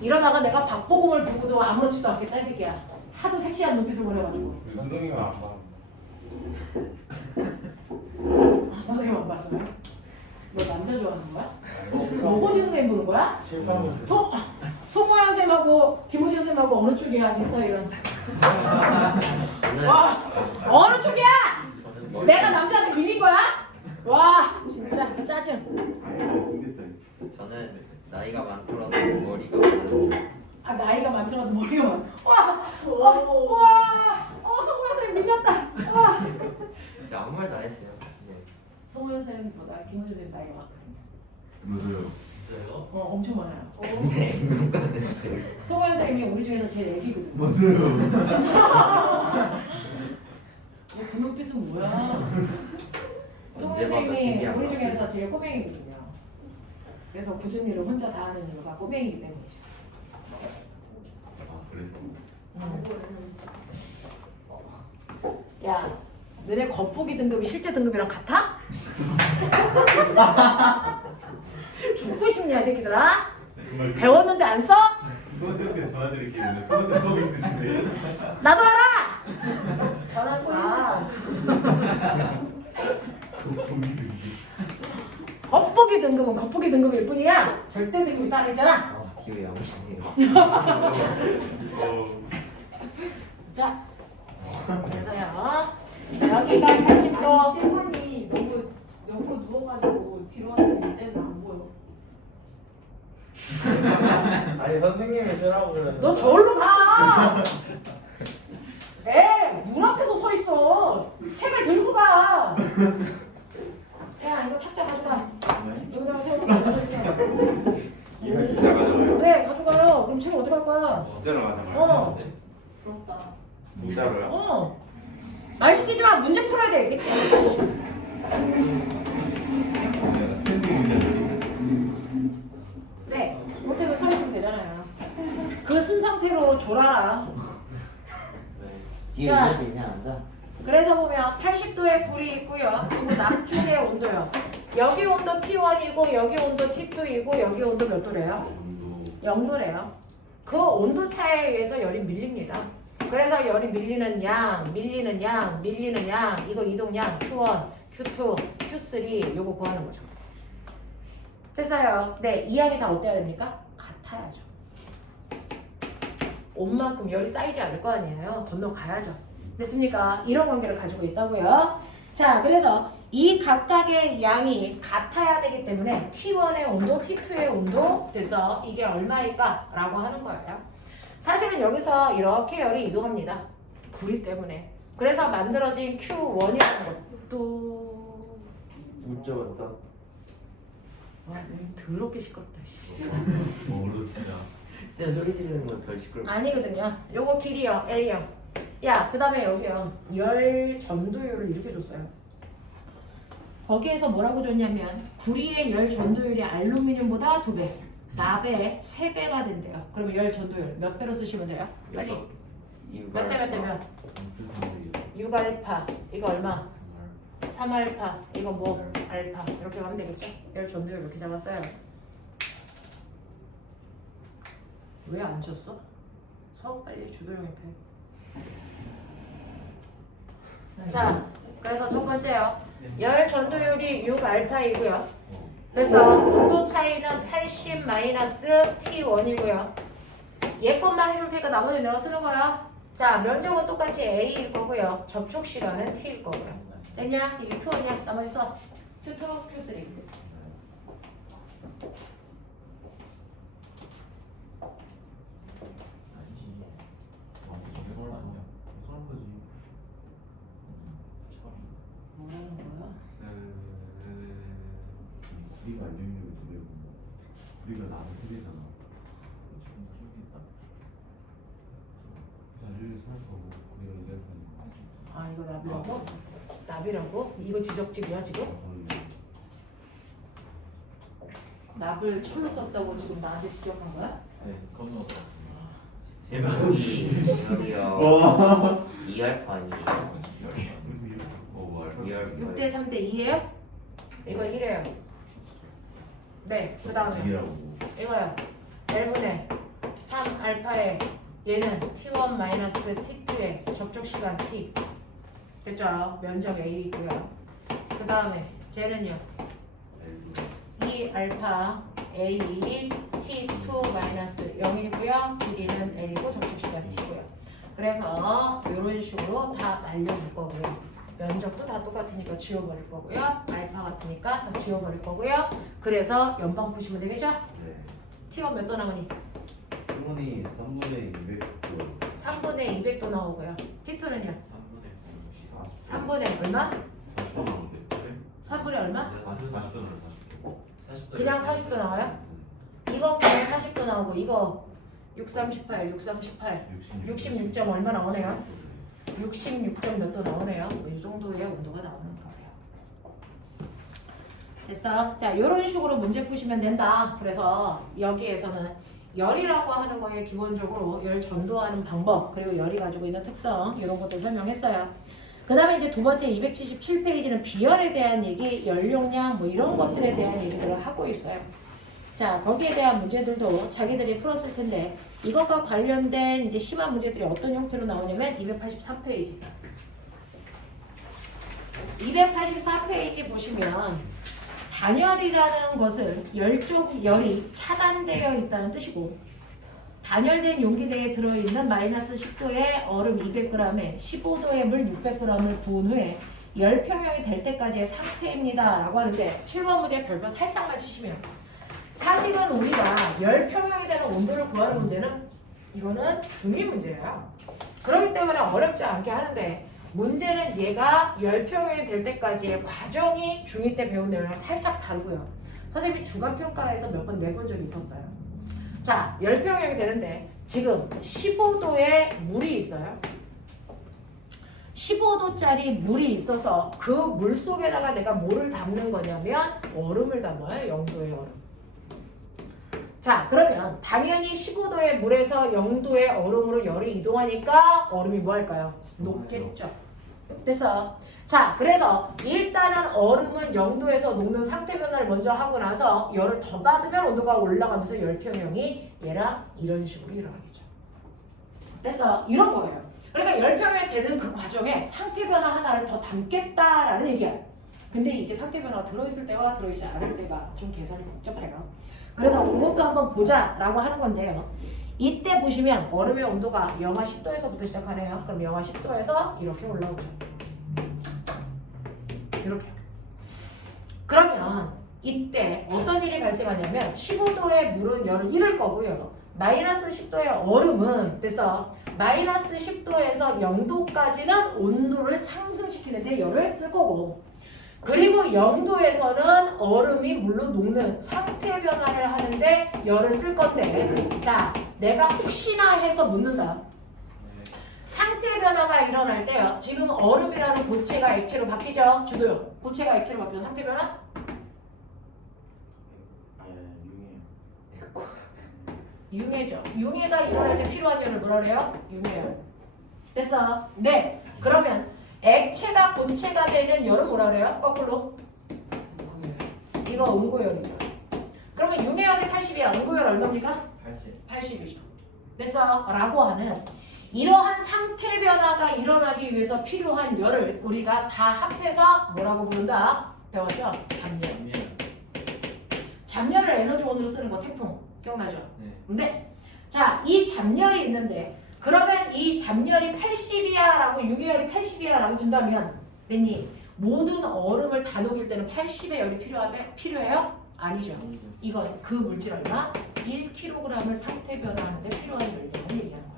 이러다가 내가 박보검을 보고도 아무렇지도 않겠다 이 새끼야. 하도 섹시한 눈빛을 보내가지고. 선생님은 안 봐. 아, 선생님 안 봤어요? 너 남자 좋아하는 거야? 너 호진 선생님 보는 거야? 실패하고 송호연 선생님하고 김호진 선생님하고 어느 쪽이야? 네 스타일은? 저는 와 어느 쪽이야? 내가 남자한테 밀린 거야? 와 진짜 짜증. 저는 나이가 많더라도 머리가 많은. 아 나이가 많더라도 머리가 많아. 와 송호연 선생님 밀렸다. 와 진짜 아무 말 다 했어요. 네. 송호연 선생님보다 김호진 선생님 나이가 많거든요. 맞아요. 있어요? 엄청 많아요. 네. 송호연 선생님이 우리 중에서 제일 애기거든. 맞아요. 그 눈빛은 뭐야? 송호 언제 봐도 선생님이 신기한 우리 것 중에서 같아요. 제일 꼬맹이거든요. 그래서 굳은 일을 혼자 다 하는 이유가 꼬맹이기 때문이죠. 아 그래서. 야, 너네 겉보기 등급이 실제 등급이랑 같아? 죽고 싶냐, 새끼들아? 정말 배웠는데 안 써? 수험생한테 전화드릴게요. 오늘 수험생 수업 있으신데. 나도 알아! 전화하지 마. 겉보기 등급은 겉보기 등급일 뿐이야. 절대 등급이 따로 있잖아. 기회 야무시네요. 자, 그래서요. 여기가 80도. 실판이 너무 옆으로 누워가지고 뒤로 하는 때문에 안 보여. 아니 선생님이 쓰라고 그래서. 너 저기로 가. 눈앞에서 서 있어. 책을 들고 가. 야, 이거 탁자 가져가. 여기다가 세우고 가져가 있어. 이거 진짜 가져가요. 네, 가져가요. 그럼 책을 어떻게 할 거야? 진짜로 가져가요. 어, 부럽다. 진짜로요? 어. 말 시키지 마. 문제 풀어야 돼, 이 새끼야. 스탠딩 문제. 네, 못해도 서 있으면 되잖아요. 그 쓴 상태로 졸아라. 뒤에 자. 있냐 그냥 앉아. 그래서 보면 10도의 굴이 있고요. 그리고 남쪽의 온도요. 여기 온도 T1이고 여기 온도 T2이고 여기 온도 몇 도래요? 0도래요. 그 온도 차이에 의해서 열이 밀립니다. 그래서 열이 밀리는 양, 이거 이동량 Q1, Q2, Q3 요거 구하는 거죠. 됐어요. 네, 이 양이 다 어때야 됩니까? 같아야죠. 온만큼 열이 쌓이지 않을 거 아니에요. 건너가야죠. 됐습니까? 이런 관계를 가지고 있다고요. 자, 그래서 이 각각의 양이 같아야 되기 때문에 T1의 온도, T2의 온도 그래서 이게 얼마일까? 라고 하는 거예요. 사실은 여기서 이렇게 열이 이동합니다. 구리 때문에. 그래서 만들어진 Q1이라는 것도 진짜 왔다. 더럽게 시끄럽다. 씨. 뭘로 쓰냐? 쌤 소리 지르는 건 덜 시끄럽. 아니거든요. 요거 길이요. L이요. 야, 그 다음에 여기요. 열 전도율을 이렇게 줬어요. 거기에서 뭐라고 줬냐면 구리의 열 전도율이 알루미늄보다 2배, 납의 3배가 된대요. 그러면 열 전도율 몇 배로 쓰시면 돼요? 빨리. 몇 대 몇 대면? 6알파. 이거 얼마? 3알파. 이거 뭐? 알파. 이렇게 하면 되겠죠? 열 전도율 이렇게 잡았어요. 왜 안 줬어? 수업 빨리 주도형 옆에. 자, 그래서 첫 번째요. 열 전도율이 6알파이고요. 그래서 온도 차이는 80 마이너스 T1이고요. 얘 것만 해줄 테니까 나머지 내가 쓰는 거야. 자, 면적은 똑같이 A일 거고요. 접촉 시간은 T일 거고요. 됐냐? 이게 Q1이야. 나머지 써. Q2, Q3. 뭐라는 거야? 우리가 알루미늄을 2배고 우리가 나무 3배잖아. 알루미늄 3배고 우리가 2배고. 아, 이거 납이라고? 납이라고? 이거 지적질이야 지금? 납을 철로 썼다고 지금 나한테 지적한 거야? 네, 건너. 제목이 이요. 2알파 아니에요? 6대 3대 2예요? 이거 1이에요. 네, 그 다음에 이거요. L분의 3알파에 얘는 T1 마이너스 T2의 접촉 시간 T. 됐죠? 면적 A 있고요. 그 다음에 쟤는요. 2알파 A T2 마이너스 0이고요. 길이는 L이고 접촉 시간 T고요. 그래서 이런 식으로 다 날려줄 거고요. 면적도 다 똑같으니까 지워버릴 거고요. 알파 같으니까 다 지워버릴 거고요. 그래서 연방 푸시면 되겠죠? 네. T1 몇 도 나오니? T1이 3분의 200도. 3분의 200도 나오고요. T2는요? 3분의 얼마? 40도 나오는데. 3분의 얼마? 40도. 그냥 40도 나와요? 이거 그냥 40도 나오고 이거 638, 66점 얼마 나오네요? 66점 몇 도 나오네요. 이 정도의 온도가 나오는 거예요. 됐어? 자, 이런 식으로 문제 푸시면 된다. 그래서 여기에서는 열이라고 하는 거에 기본적으로 열 전도하는 방법 그리고 열이 가지고 있는 특성 이런 것들 설명했어요. 그 다음에 이제 두 번째 277페이지는 비열에 대한 얘기, 연료량 뭐 이런 것들에 대한 얘기들을 하고 있어요. 자, 거기에 대한 문제들도 자기들이 풀었을 텐데 이것과 관련된 이제 심한 문제들이 어떤 형태로 나오냐면 284페이지. 284페이지 보시면 단열이라는 것은 열이 차단되어 있다는 뜻이고 단열된 용기 내에 들어있는 마이너스 10도의 얼음 200g에 15도의 물 600g을 부은 후에 열평형이 될 때까지의 상태입니다 라고 하는데 7번 문제 별표 살짝만 치시면 사실은 우리가 열평형이 되는 온도를 구하는 문제는 이거는 중2 문제예요. 그렇기 때문에 어렵지 않게 하는데 문제는 얘가 열평형이 될 때까지의 과정이 중2 때 배운 내용이랑 살짝 다르고요. 선생님이 주간평가에서 몇 번 내본 적이 있었어요. 자, 열평형이 되는데 지금 15도의 물이 있어요. 15도짜리 물이 있어서 그 물 속에다가 내가 뭐를 담는 거냐면 얼음을 담아요. 0도의 얼음. 자, 그러면 당연히 15도의 물에서 0도의 얼음으로 열이 이동하니까 얼음이 뭐 할까요? 녹겠죠. 됐어. 자, 그래서 일단은 얼음은 0도에서 녹는 상태 변화를 먼저 하고 나서 열을 더 받으면 온도가 올라가면서 열평형이 얘랑 이런 식으로 일어나겠죠. 됐어. 이런 거예요. 그러니까 열평형이 되는 그 과정에 상태 변화 하나를 더 담겠다라는 얘기야. 근데 이게 상태 변화가 들어있을 때와 들어있지 않을 때가 좀 계산이 복잡해요. 그래서 그것도 한번 보자라고 하는 건데요. 이때 보시면 얼음의 온도가 영하 10도에서부터 시작하네요. 그럼 영하 10도에서 이렇게 올라오죠. 이렇게. 그러면 이때 어떤 일이 발생하냐면 15도의 물은 열을 잃을 거고요. 마이너스 10도의 얼음은 됐어. 마이너스 10도에서 0도까지는 온도를 상승시키는데 열을 쓸 거고, 그리고 0도에서는 얼음이 물로 녹는 상태 변화를 하는데 열을 쓸 건데, 자, 내가 혹시나 해서 묻는다. 상태 변화가 일어날 때요. 지금 얼음이라는 고체가 액체로 바뀌죠. 주도요. 고체가 액체로 바뀌는 상태 변화? 융해죠. 융해가 일어날 때 필요한 열을 뭐라 그래요? 융해열. 됐어. 네. 그러면 액체가 고체가 되는 열은 뭐라 그래요? 거꾸로. 이거 응고열이죠. 그러면 융해열이 80이야. 응고열 얼마입니까? 80이죠. 됐어. 라고 하는 이러한 상태 변화가 일어나기 위해서 필요한 열을 우리가 다 합해서 뭐라고 부른다? 배웠죠? 잠열. 잠열을 에너지원으로 쓰는 거 태풍. 기억나죠? 네. 근데 자, 이 잠열이 있는데 그러면 이 잠열이 80이야 라고 융해열이 80이야 라고 준다면 웬니 모든 얼음을 다 녹일 때는 80의 열이 필요해요? 아니죠. 이건 그 물질 얼마? 1kg을 상태 변화하는데 필요한 열량을 얘기하는 거예요.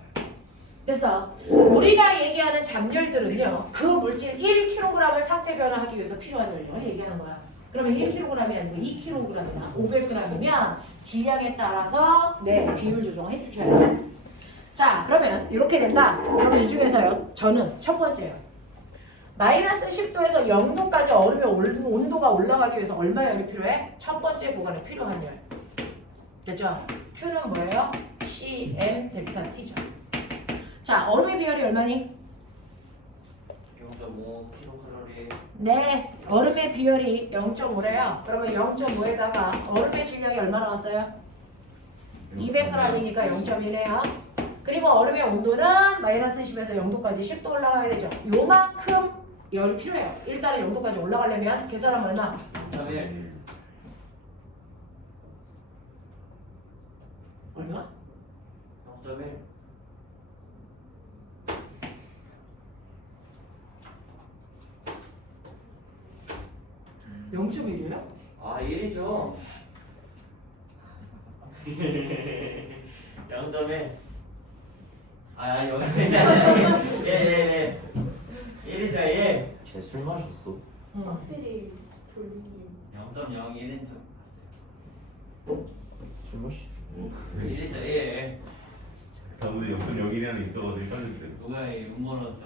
그래서 우리가 얘기하는 잠열들은요, 그 물질 1kg을 상태 변화하기 위해서 필요한 열량을 얘기하는 거야. 그러면 1kg이 아니고 2kg이나 500g이면 질량에 따라서 비율 조정해 주셔야 돼요. 자, 그러면 이렇게 된다. 그러면 이 중에서요, 저는 첫 번째요. 마이너스 10도에서 0도까지 얼음의 온도가 올라가기 위해서 얼마 열이 필요해? 첫 번째 구간에 필요한 열. 됐죠? Q는 뭐예요? CM 델타 T죠. 자, 얼음의 비율이 얼마니? 0.5kcal. 네, 얼음의 비율이 0.5래요. 그러면 0.5에다가 얼음의 질량이 얼마 나왔어요? 200g이니까 0.1이네요. 그리고 얼음의 온도는 마이너스 10에서 0도까지 10도 올라가야 되죠. 요만큼 열이 필요해요. 일단은 0도까지 올라가려면 계산하면 얼마? 0.1. 얼마? 0.1. 음. 0.1이에요? 아, 1이죠. 0.1. 아, 0.1. 예. 1이죠, 1. 쟤술 마셨어? 응. 확실히 돌리기 0.01인 줄 알았어요. 술 마시? 1이죠, 1. 다음에 0.01이라는 있어가지고 헷갈렸어요. 누가 이 음모론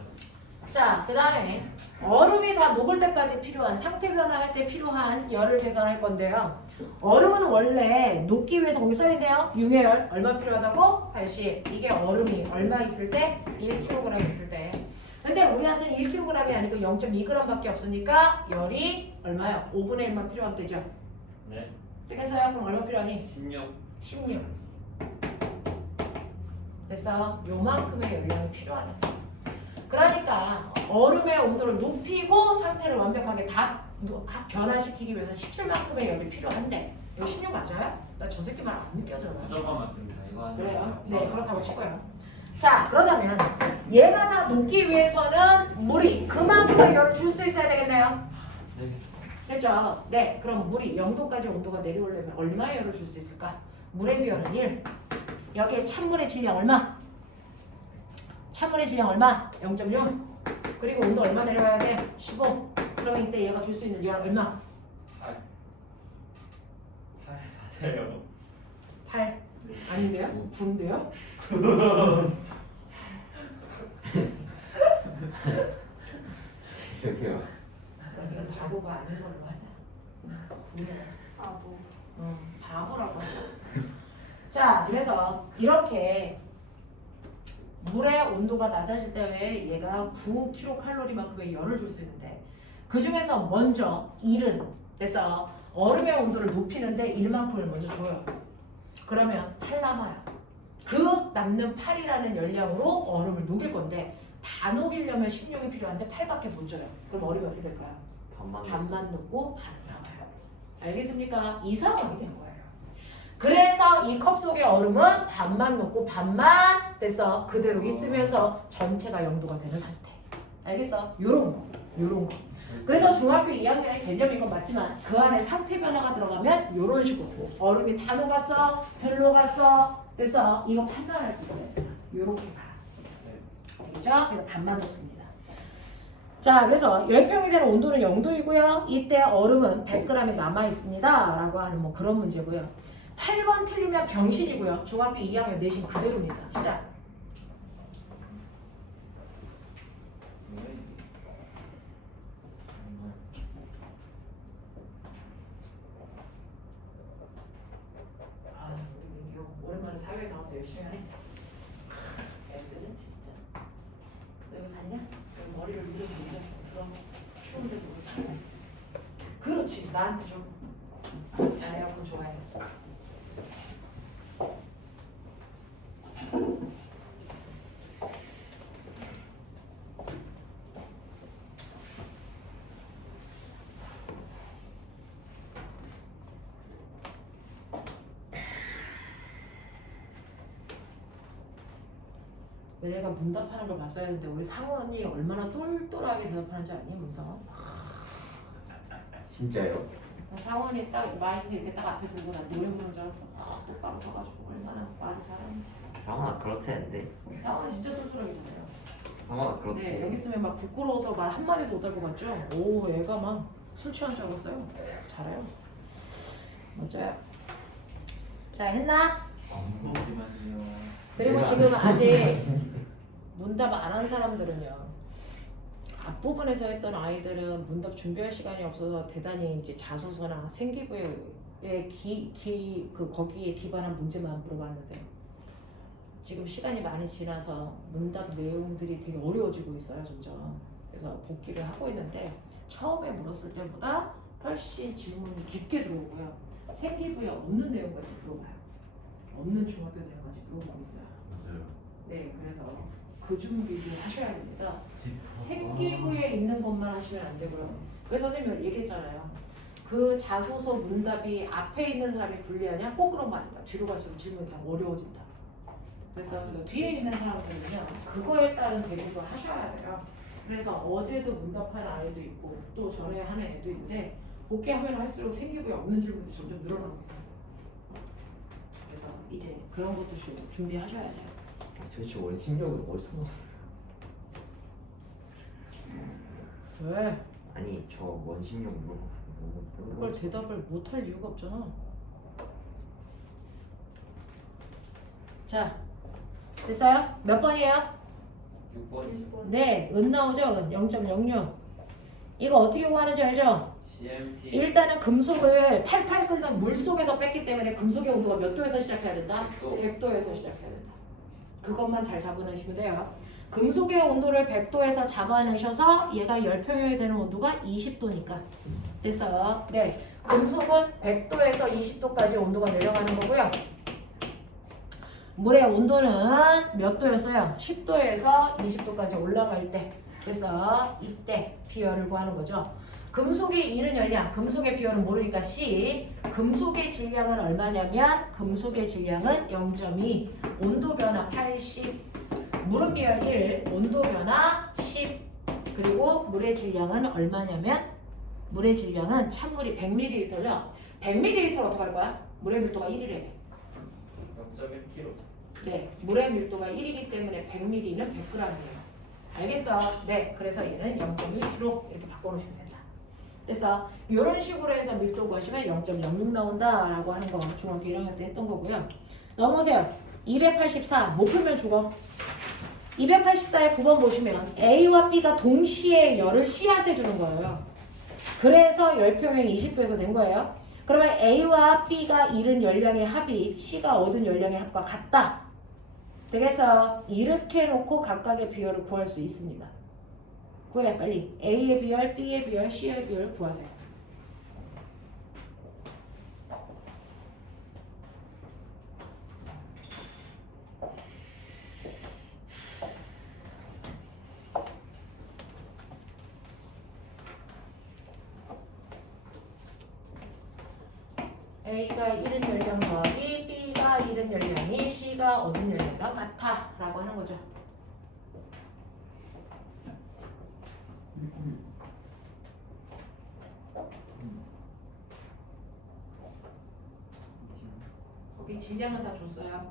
자, 그 다음에 얼음이 다 녹을 때까지 필요한 상태 변화할 때 필요한 열을 계산할 건데요. 얼음은 원래 녹기 위해서 거기 써있네요. 융해열 얼마 필요하다고? 80. 이게 얼음이 얼마 있을 때? 1kg 있을 때. 근데 우리한테는 1kg이 아니고 0.2g밖에 없으니까 열이 얼마요? 5분의 1만 필요하면 되죠. 네. 되겠어요? 그럼 얼마 필요하니? 16. 16. 됐어? 요만큼의 열량이 필요하다. 그러니까 얼음의 온도를 높이고 상태를 완벽하게 다 변화시키기 위해서 17만큼의 열이 필요한데 이거 16 맞아요? 나 저 새끼 말 안 느껴져요. 무조건 맞습니다. 이거 한 그래요? 네, 그렇다고 치고요. 자, 그러자면 얘가 다 녹기 위해서는 물이 그만큼의 열을 줄 수 있어야 되겠네요. 네. 됐죠? 네, 그럼 물이 0도까지 온도가 내려오려면 얼마의 열을 줄 수 있을까? 물의 비율은 1. 여기에 찬물의 질량 얼마? 찬물의 질량 얼마? 0.6. 그리고 온도 얼마 내려와야 돼? 15. 그러면 이때 얘가 줄 수 있는 열 얼마? 8 맞아요. 8. 아닌데요? 9인데요? 저기요. 이건 바보가 아닌 걸로 하자. 바보. 바보라고 하자. 자, 그래서 이렇게 물의 온도가 낮아질 때 왜 얘가 9kcal만큼의 열을 줄 수 있는데 그 중에서 먼저 1은 그래서 얼음의 온도를 높이는데 1만큼을 먼저 줘요. 그러면 8 남아요. 그 남는 8이라는 열량으로 얼음을 녹일 건데 다 녹이려면 16이 필요한데 8밖에 못 줘요. 그럼 얼음이 어떻게 될까요? 반만 녹고 반 남아요. 알겠습니까? 이 상황이 된 거예요. 그래서 이 컵 속의 얼음은 반만 녹고 반만 돼서 그대로 있으면서 전체가 0도가 되는 상태. 알겠어? 요런 거. 그래서 중학교 2학년의 개념인 건 맞지만 그 안에 상태 변화가 들어가면 요런 식으로 얼음이 다 녹았어, 덜 녹았어. 그래서 이거 판단할 수 있어요. 요렇게 봐. 알겠죠? 그래서 반만 녹습니다. 자, 그래서 열평이 되는 온도는 0도이고요. 이때 얼음은 100g이 남아있습니다. 라고 하는 뭐 그런 문제고요. 8번 틀리면 병신이고요. 중학교 2학년 내신 그대로입니다. 시작. 아, 우리 민규 오랜만에 사회에 나와서 열심히 하네. 애들은 진짜. 너 이거 봤냐? 여기 머리를 밀어보자. 그럼 추운데 모르겠어. 그렇지. 나한테 좀. 나 에어컨 좋아해. 얘네가 문답하는 걸 봤어야 했는데 우리 상원이 얼마나 똘똘하게 대답하는지 아니? 문상원? 진짜요? 상원이 딱 마이크 이렇게 딱 앞에 두고 나 노래 부르는 줄 알았어. 똑바로 서가지고 얼마나 말을 잘하는지. 상원아 그렇대는데. 상원이 진짜 똘똘하게 잘해요. 상원아 그렇대. 네, 여기 있으면 막 부끄러워서 말 한마디도 못할 것 같죠? 오, 얘가 막 술 취한 줄 알았어요. 잘해요. 맞아요. 자, 했나? 그리고 지금 아직 문답 안 한 사람들은요. 앞부분에서 했던 아이들은 문답 준비할 시간이 없어서 대단히 이제 자소서나 생기부에 거기에 기반한 문제만 물어봤는데 지금 시간이 많이 지나서 문답 내용들이 되게 어려워지고 있어요, 점점. 그래서 복기를 하고 있는데 처음에 물었을 때보다 훨씬 질문이 깊게 들어오고요. 생기부에 없는 내용까지 물어봐요. 없는 중학교 내용까지 물어보고 있어요. 맞아요. 네, 그래서 그 준비를 하셔야 됩니다. 생기부에 있는 것만 하시면 안 되고요. 그래서 선생님이 얘기했잖아요. 그 자소서 문답이 앞에 있는 사람이 불리하냐? 꼭 그런 거 아니다. 뒤로 갈수록 질문이 다 어려워진다. 그래서 뒤에 있는 사람들은요. 그거에 따른 대비를 하셔야 돼요. 그래서 어제도 문답하는 아이도 있고 또 전에 하는 애도 있는데 복귀하면 할수록 생기부에 없는 질문이 점점 늘어나고 있어요. 그래서 이제 그런 것도 준비하셔야 돼요. 도대체 원심력을 어디서 나와? 왜? 아니 저 원심력 너무 그걸 대답을 못할 이유가 없잖아. 자, 됐어요? 몇 번이에요? 6번 네, 은 나오죠? 0.06. 이거 어떻게 구하는지 알죠? CMT 일단은 금속을 팔팔 끓는 물 속에서 뺐기 때문에 금속의 온도가 몇 도에서 시작해야 된다? 100도. 100도에서 시작해야 된다. 그것만 잘 잡아내시면 돼요. 금속의 온도를 100도에서 잡아내셔서 얘가 열평형이 되는 온도가 20도니까 됐어요. 네, 금속은 100도에서 20도까지 온도가 내려가는 거고요. 물의 온도는 몇 도였어요? 10도에서 20도까지 올라갈 때. 그래서 이때 비열을 구하는 거죠. 금속의 이른 열량, 금속의 비열은 모르니까 C. 금속의 질량은 얼마냐면 금속의 질량은 0.2, 온도 변화 80, 물은 비열 1, 온도 변화 10. 그리고 물의 질량은 얼마냐면 물의 질량은 찬물이 100ml죠. 100ml 어떻게 할 거야? 물의 밀도가 1이래. 0.1kg 네, 물의 밀도가 1이기 때문에 100ml는 100g이에요. 알겠어? 네, 그래서 얘는 0.1kg 이렇게 바꿔놓으시면 된다. 그래서 이런 식으로 해서 밀도 구하시면 0.06 나온다라고 하는 거 중학교 1학년 때 했던 거고요. 넘어오세요. 284, 못 풀면 죽어. 284의 9번 보시면 A와 B가 동시에 열을 C한테 주는 거예요. 그래서 열평형이 20도에서 된 거예요. 그러면 A와 B가 잃은 열량의 합이 C가 얻은 열량의 합과 같다. 되겠어? 이렇게 놓고 각각의 비율을 구할 수 있습니다. 구해 빨리. A의 비율, B의 비율, C의 비율 구하세요. A가 이른 연령 더하기 B가 이른 연령이 C가 어린 연령이랑 같아 라고 하는 거죠. 거기 질량은 다 줬어요.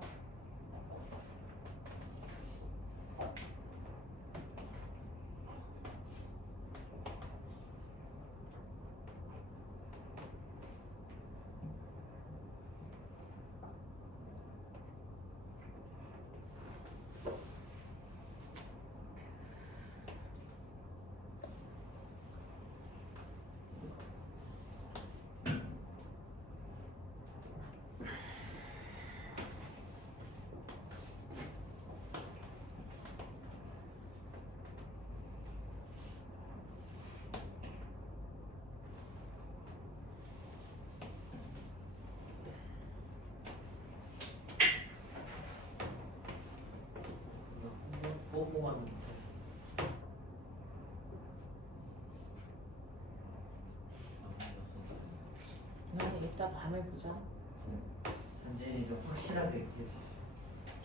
뽀뽀한 그래서 이따 밤에 보자. 단진이 좀 확실하게 얘기해줘.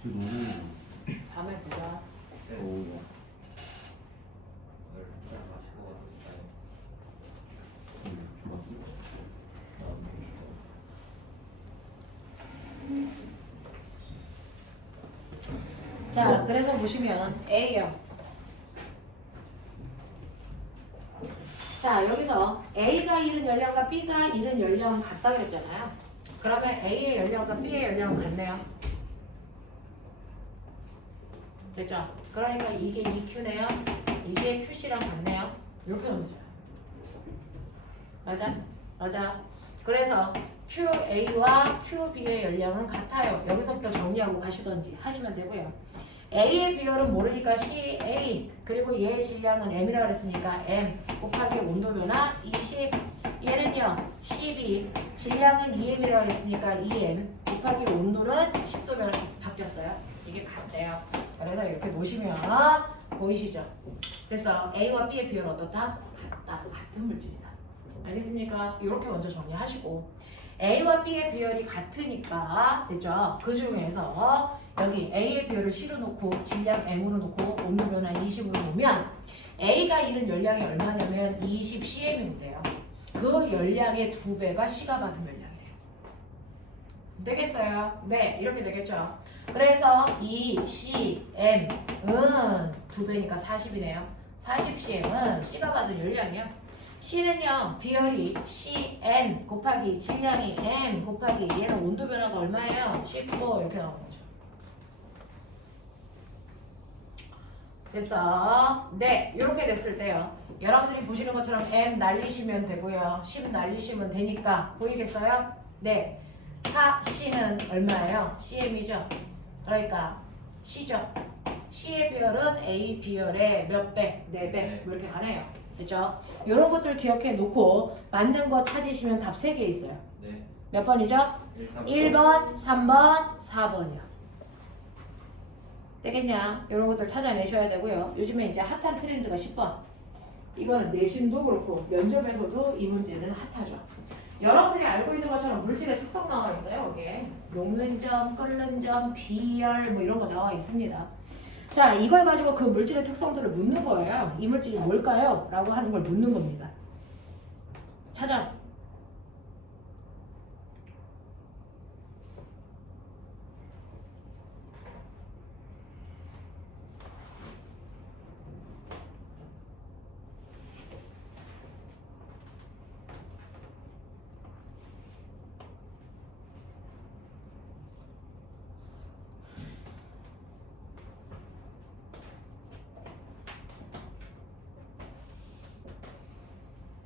저 너무 밤에 보자. 오. 진짜 맛있을 것 같아. 좋았을 것 같아요. 자, 그래서 보시면 A요. 자, 여기서 A가 이른 연령과 B가 이른 연령 같다고 했잖아요. 그러면 A의 연령과 B의 연령은 같네요. 됐죠? 그러니까 이게 EQ네요. 이게 QC랑 같네요. 이렇게 나오죠. 맞아? 맞아. 그래서 QA와 QB의 연령은 같아요. 여기서부터 정리하고 가시던지 하시면 되고요. A의 비율은 모르니까 CA 그리고 얘의 질량은 M이라고 그랬으니까 M 곱하기 온도 변화 20 얘는요 CB 질량은 EM이라고 했으니까 EM 곱하기 온도는 10도 변화 바뀌었어요. 이게 같대요. 그래서 이렇게 놓으시면 보이시죠? 그래서 A와 B의 비율은 어떻다? 같다. 같은 물질이다. 알겠습니까? 이렇게 먼저 정리하시고 A와 B의 비율이 같으니까 됐죠? 그 중에서 여기 A의 비율을 C로 놓고 질량 M으로 놓고 온도 변화 20으로 놓으면 A가 이른 열량이 얼마냐면 20cm인데요. 그 열량의 2배가 C가 받은 열량이에요. 되겠어요? 네, 이렇게 되겠죠? 그래서 이 CM은 2배니까 40이네요. 40cm은 C가 받은 열량이에요. C는요, 비열이 CM 곱하기 질량이 M 곱하기 얘는 온도 변화가 얼마예요? 10도 이렇게 나오는 거죠. 됐어? 네, 이렇게 됐을 때요. 여러분들이 보시는 것처럼 M 날리시면 되고요. 10 날리시면 되니까 보이겠어요? 네, 4C는 얼마예요? CM이죠? 그러니까 C죠? C의 비열은 A 비열의 몇 배? 4배 뭐 이렇게 가네요. 됐죠? 이런 것들 기억해 놓고 맞는 거 찾으시면 답 3개 있어요. 네. 몇 번이죠? 1번, 3번, 4번이요. 되겠냐? 이런 것들 찾아내셔야 되고요. 요즘에 이제 핫한 트렌드가 10번. 이거는 내신도 그렇고 면접에서도 이 문제는 핫하죠. 여러분들이 알고 있는 것처럼 물질의 특성 나와 있어요. 여기에 녹는 점, 끓는 점, 비열 뭐 이런 거 나와 있습니다. 자, 이걸 가지고 그 물질의 특성들을 묻는 거예요. 이 물질이 뭘까요? 라고 하는 걸 묻는 겁니다. 찾아.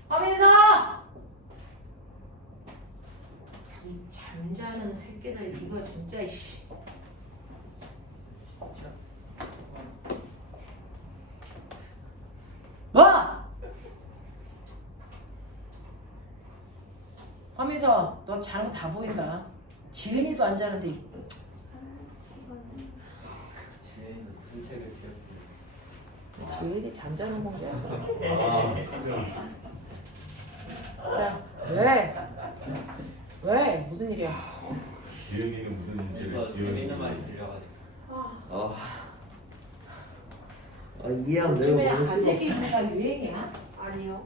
하면서 이 잠자는 새끼들 이거 진짜 씨. 하면서 너 잘하는 거 다 보인다. 지은이도 안 자는데 지혜는 무슨 책을 지었어요? 지은이 잠자는 공주야. 아 진짜. 자, 왜? 왜? 무슨 일이야? 지영이는 무슨 문제를 그래서 재밌는 말이 들려가지고. 이해한 요즘에 아재 개그가 유행이야? 아니요.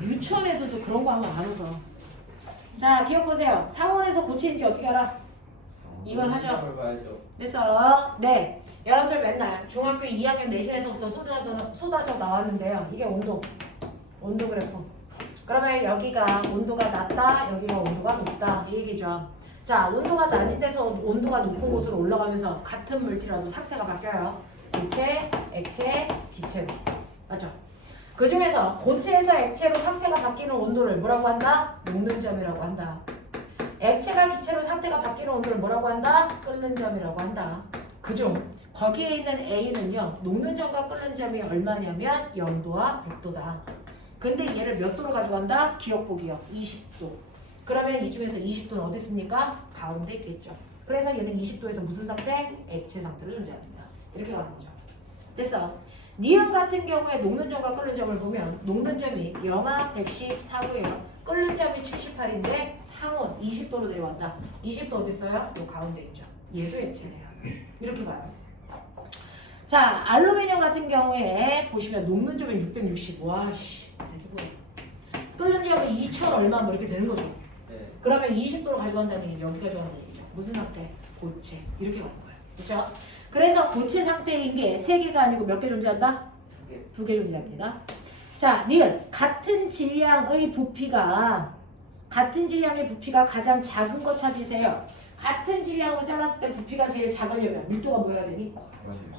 유치원에도 그런 거 하면 안 웃어. 자, 기억 보세요. 상원에서 고치는지 어떻게 알아? 이건 하죠. 시험을 봐야죠. 그래서 네, 여러분들 맨날 중학교 2학년 내신에서부터 쏟아져 나왔는데요. 이게 온도 그래프. 그러면 여기가 온도가 낮다, 여기가 온도가 높다 이 얘기죠. 자, 온도가 낮은 데서 온도가 높은 곳으로 올라가면서 같은 물질이라도 상태가 바뀌어요. 고체, 액체, 기체로. 맞죠? 그 중에서 고체에서 액체로 상태가 바뀌는 온도를 뭐라고 한다? 녹는 점이라고 한다. 액체가 기체로 상태가 바뀌는 온도를 뭐라고 한다? 끓는 점이라고 한다. 그중 거기에 있는 A는요, 녹는 점과 끓는 점이 얼마냐면 0도와 100도다. 근데 얘를 몇 도로 가져간다? 기억보기요. 20도. 그러면 이 중에서 20도는 어디 있습니까? 가운데 있겠죠. 그래서 얘는 20도에서 무슨 상태? 액체 상태로 존재합니다. 이렇게 가는 거죠. 그래서 니은 같은 경우에 녹는 점과 끓는 점을 보면 녹는 점이 영하 114고요. 끓는 점이 78인데 상온 20도로 내려왔다. 20도 어디 있어요? 요 가운데 있죠. 얘도 액체네요. 이렇게 가요. 자, 알루미늄 같은 경우에 보시면 녹는 점이 660. 와, 씨. 이 새끼 뭐야. 끓는 점이 2000 얼마 뭐 이렇게 되는 거죠. 네. 그러면 20도로 가져간다는 얘기, 여기 가져간다는 얘기죠. 무슨 상태? 고체. 이렇게 가는 거예요. 그렇죠? 그래서 고체 상태인 게 3개가 아니고 몇 개 존재한다? 2개 존재합니다. 자, 니은 같은 질량의 부피가 가장 작은 거 찾으세요. 같은 질량으로 잘랐을 때 부피가 제일 작으려면 밀도가 뭐 해야 되니?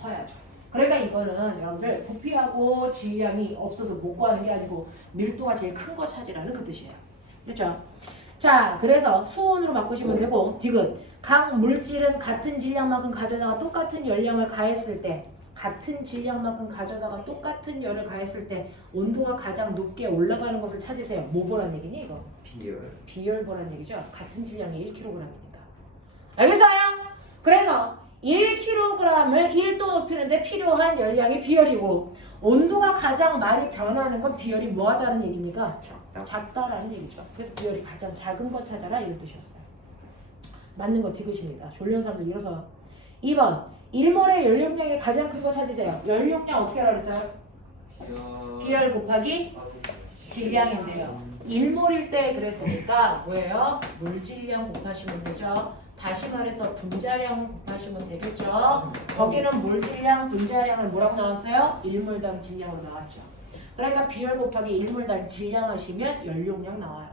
커야죠. 그러니까 이거는 여러분들 부피하고 질량이 없어서 못 구하는 게 아니고 밀도가 제일 큰 거 찾으라는 그 뜻이에요. 그렇죠? 자, 그래서 수온으로 바꾸시면 되고 디귿 각 물질은 같은 질량만큼 가져다가 똑같은 열량을 가했을 때 같은 질량만큼 가져다가 똑같은 열을 가했을 때 온도가 가장 높게 올라가는 것을 찾으세요. 뭐 보란 얘기니 이거? 비열 보란 얘기죠. 같은 질량이 1kg이니까. 알겠어요? 그래서 1kg을 1도 높이는데 필요한 열량이 비열이고 온도가 가장 많이 변하는 건 비열이 뭐하다는 얘기입니까? 작다라는 얘기죠. 그래서 비열이 가장 작은 거 찾아라 이런 뜻이었어요. 맞는 거 디귿입니다. 졸려는 사람들 일어서 2번 1몰의 연료량이 가장 큰 거 찾으세요. 연료량 어떻게 하라 그랬어요? 비열 곱하기 질량인데요. 1몰일 때 그랬으니까 뭐예요? 물질량 곱하시면 되죠. 다시 말해서 분자량 곱하시면 되겠죠. 거기는 몰질량, 분자량을 뭐라고 나왔어요? 1몰당 질량으로 나왔죠. 그러니까 비열 곱하기 1몰당 질량 하시면 연료량 나와요.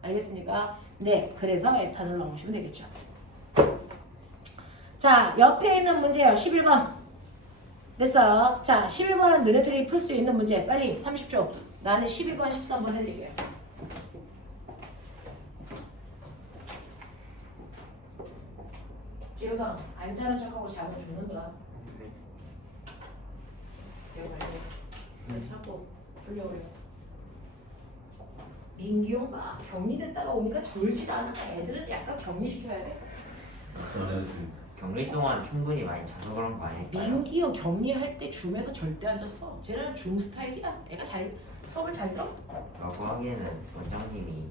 알겠습니까? 네, 그래서 에탄올 넣으시면 되겠죠. 자, 옆에 있는 문제요. 11번. 됐어요. 자, 11번은 너네들이 풀 수 있는 문제. 빨리 30초. 나는 12번, 13번 해드릴게요. 지효상, 안 자는 척하고 자면 죽는다. 제가 말해. 자꾸 돌려오래요. 민기용 막 격리됐다가 오니까 졸질 않아. 애들은 약간 격리시켜야 돼. 격리 동안 충분히 많이 자서 그런 거 아닐까요? 민기용 격리할 때 줌에서 절대 안 잤어. 쟤는 줌 스타일이야. 애가 수업을 잘 들어. 라고 하기에는 원장님이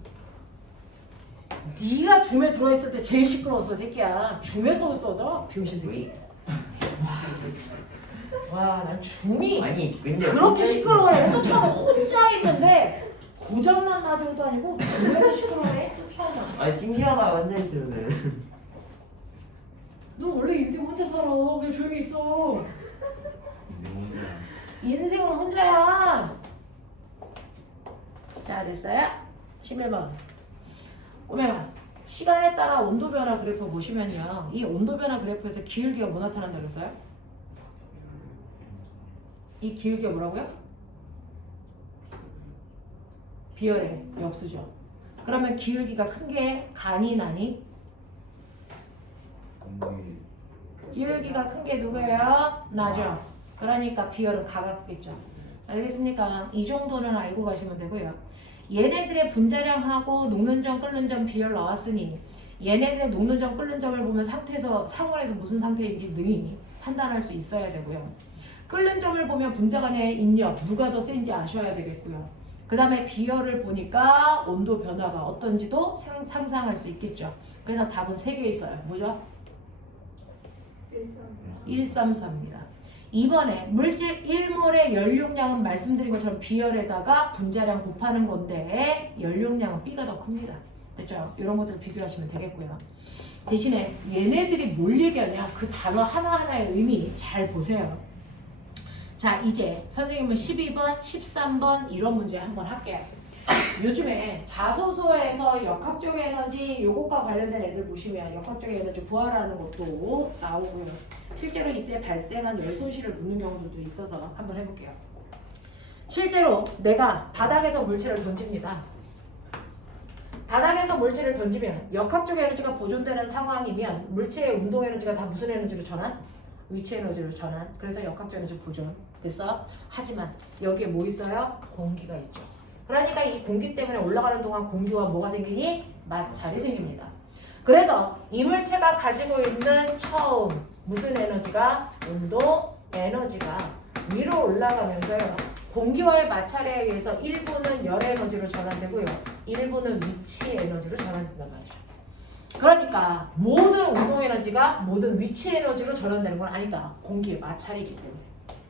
네가 줌에 들어있을 때 제일 시끄러웠어, 새끼야. 줌에서 떠들어, 병신 새끼. 와, 난 줌이 아니 근데 그렇게 혼자 시끄러워해. 또 처음 혼자 있는데 고장난 라디오도 아니고 줌에서 시끄러워해. 또 처음. 아니 찜시하다 앉아 있으면은 너 원래 인생 혼자 살아. 그냥 조용히 있어. 인생은 혼자야. 자, 됐어요? 11번. 꼬매가 시간에 따라 온도 변화 그래프 보시면요. 이 온도 변화 그래프에서 기울기가 뭐 나타난다 그랬어요? 이 기울기가 뭐라고요? 비열의 역수죠. 그러면 기울기가 큰 게 간이 나니? 기울기가 큰 게 누구예요? 나죠. 그러니까 비열은 가깝겠죠. 알겠습니까? 이 정도는 알고 가시면 되고요. 얘네들의 분자량하고 녹는 점 끓는 점 비율 나왔으니 얘네들의 녹는 점 끓는 점을 보면 상온에서 무슨 상태인지 능히 판단할 수 있어야 되고요. 끓는 점을 보면 분자 간의 인력 누가 더 센지 아셔야 되겠고요. 그 다음에 비열을 보니까 온도 변화가 어떤지도 상상할 수 있겠죠. 그래서 답은 3개 있어요. 뭐죠? 134입니다. 이번에 물질 1몰의 연료량은 말씀드린 것처럼 비열에다가 분자량 곱하는 건데 연료량은 B가 더 큽니다. 됐죠? 이런 것들 비교하시면 되겠고요. 대신에 얘네들이 뭘 얘기하냐 그 단어 하나하나의 의미 잘 보세요. 자 이제 선생님은 12번, 13번 이런 문제 한번 할게요. 요즘에 자소서에서 역학적 에너지 요것과 관련된 애들 보시면 역학적 에너지 구하라는 것도 나오고요. 실제로 이때 발생한 열 손실을 묻는 경우도 있어서 한번 해볼게요. 실제로 내가 바닥에서 물체를 던집니다. 바닥에서 물체를 던지면 역학적 에너지가 보존되는 상황이면 물체의 운동 에너지가 다 무슨 에너지로 전환? 위치 에너지로 전환. 그래서 역학적 에너지 보존 됐어? 하지만 여기에 뭐 있어요? 공기가 있죠. 그러니까 이 공기 때문에 올라가는 동안 공기와 뭐가 생기니? 마찰이 생깁니다. 그래서 이 물체가 가지고 있는 처음 무슨 에너지가? 운동 에너지가 위로 올라가면서요. 공기와의 마찰에 의해서 일부는 열 에너지로 전환되고요. 일부는 위치 에너지로 전환된단 말이죠. 그러니까 모든 운동 에너지가 모든 위치 에너지로 전환되는 건 아니다. 공기의 마찰이기 때문에.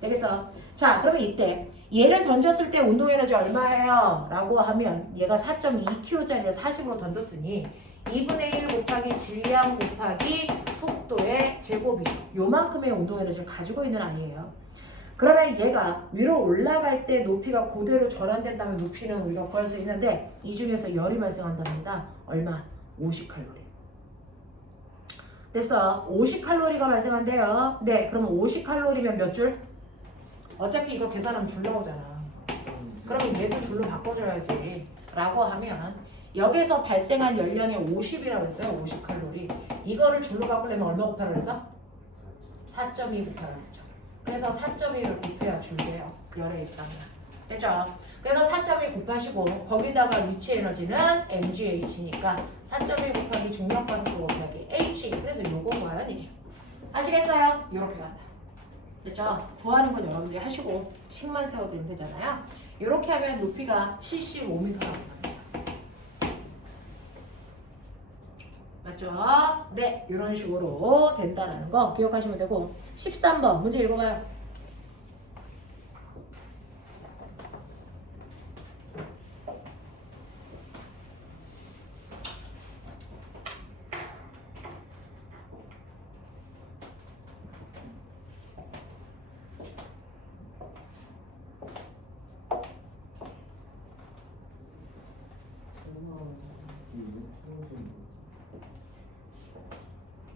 되겠어? 자, 그러면 이때 얘를 던졌을 때 운동 에너지 얼마예요? 라고 하면 얘가 4.2kg짜리를 40으로 던졌으니 2분의 1 곱하기 질량 곱하기 속도의 제곱이 요만큼의 운동 에너지를 가지고 있는 아이예요. 그러면 얘가 위로 올라갈 때 높이가 그대로 전환된다면 높이는 우리가 구할 수 있는데 이 중에서 열이 발생한답니다. 얼마? 50칼로리. 됐어. 50칼로리가 발생한대요. 네, 그러면 50칼로리면 몇 줄? 어차피 이거 계산하면 줄 나오잖아. 그러면 얘도 줄로 바꿔줘야지. 라고 하면 여기서 발생한 열량이 50이라고 했어요. 50칼로리. 이거를 줄로 바꾸려면 얼마 곱하라고 했어? 4.2 곱하라고 했죠. 그래서 4.2를 곱해야 줄게요. 열에 있다면. 됐죠? 그래서 4.2 곱하시고 거기다가 위치 에너지는 mgh니까 4.1 곱하기 중력과 속도 곱하기 h. 그래서 요거 뭐야 이게. 아시겠어요? 요렇게 간다. 됐죠? 구하는 건 여러분들이 하시고 식만 세워두면 되잖아요. 요렇게 하면 높이가 75m라고 합니다. 맞죠? 네, 이런 식으로 된다라는 거 기억하시면 되고 13번 문제 읽어봐요.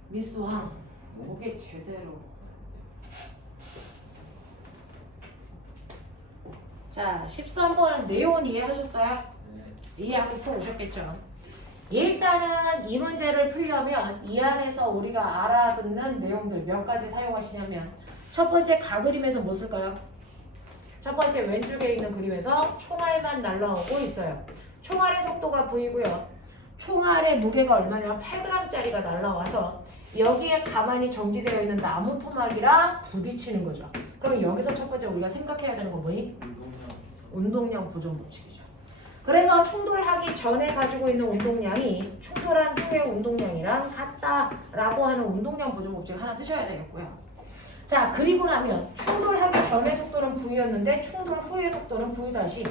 미수항 그게 제대로. 자 13번은 내용은 이해하셨어요? 이해하고 풀어오셨겠죠? 일단은 이 문제를 풀려면 이 안에서 우리가 알아듣는 내용들 몇 가지 사용하시냐면 첫 번째 가그림에서 뭐 쓸까요? 첫 번째 왼쪽에 있는 그림에서 총알만 날라오고 있어요. 총알의 속도가 V고요. 총알의 무게가 얼마냐면 8g짜리가 날라와서 여기에 가만히 정지되어 있는 나무 토막이랑 부딪히는 거죠. 그럼 여기서 첫 번째 우리가 생각해야 되는 건 뭐니? 운동량 보존 법칙이죠. 그래서 충돌하기 전에 가지고 있는 운동량이 충돌한 후의 운동량이랑 같다라고 하는 운동량 보존 법칙을 하나 쓰셔야 되겠고요. 자, 그리고 나면 충돌하기 전의 속도는 V였는데 충돌 후의 속도는 V 다시.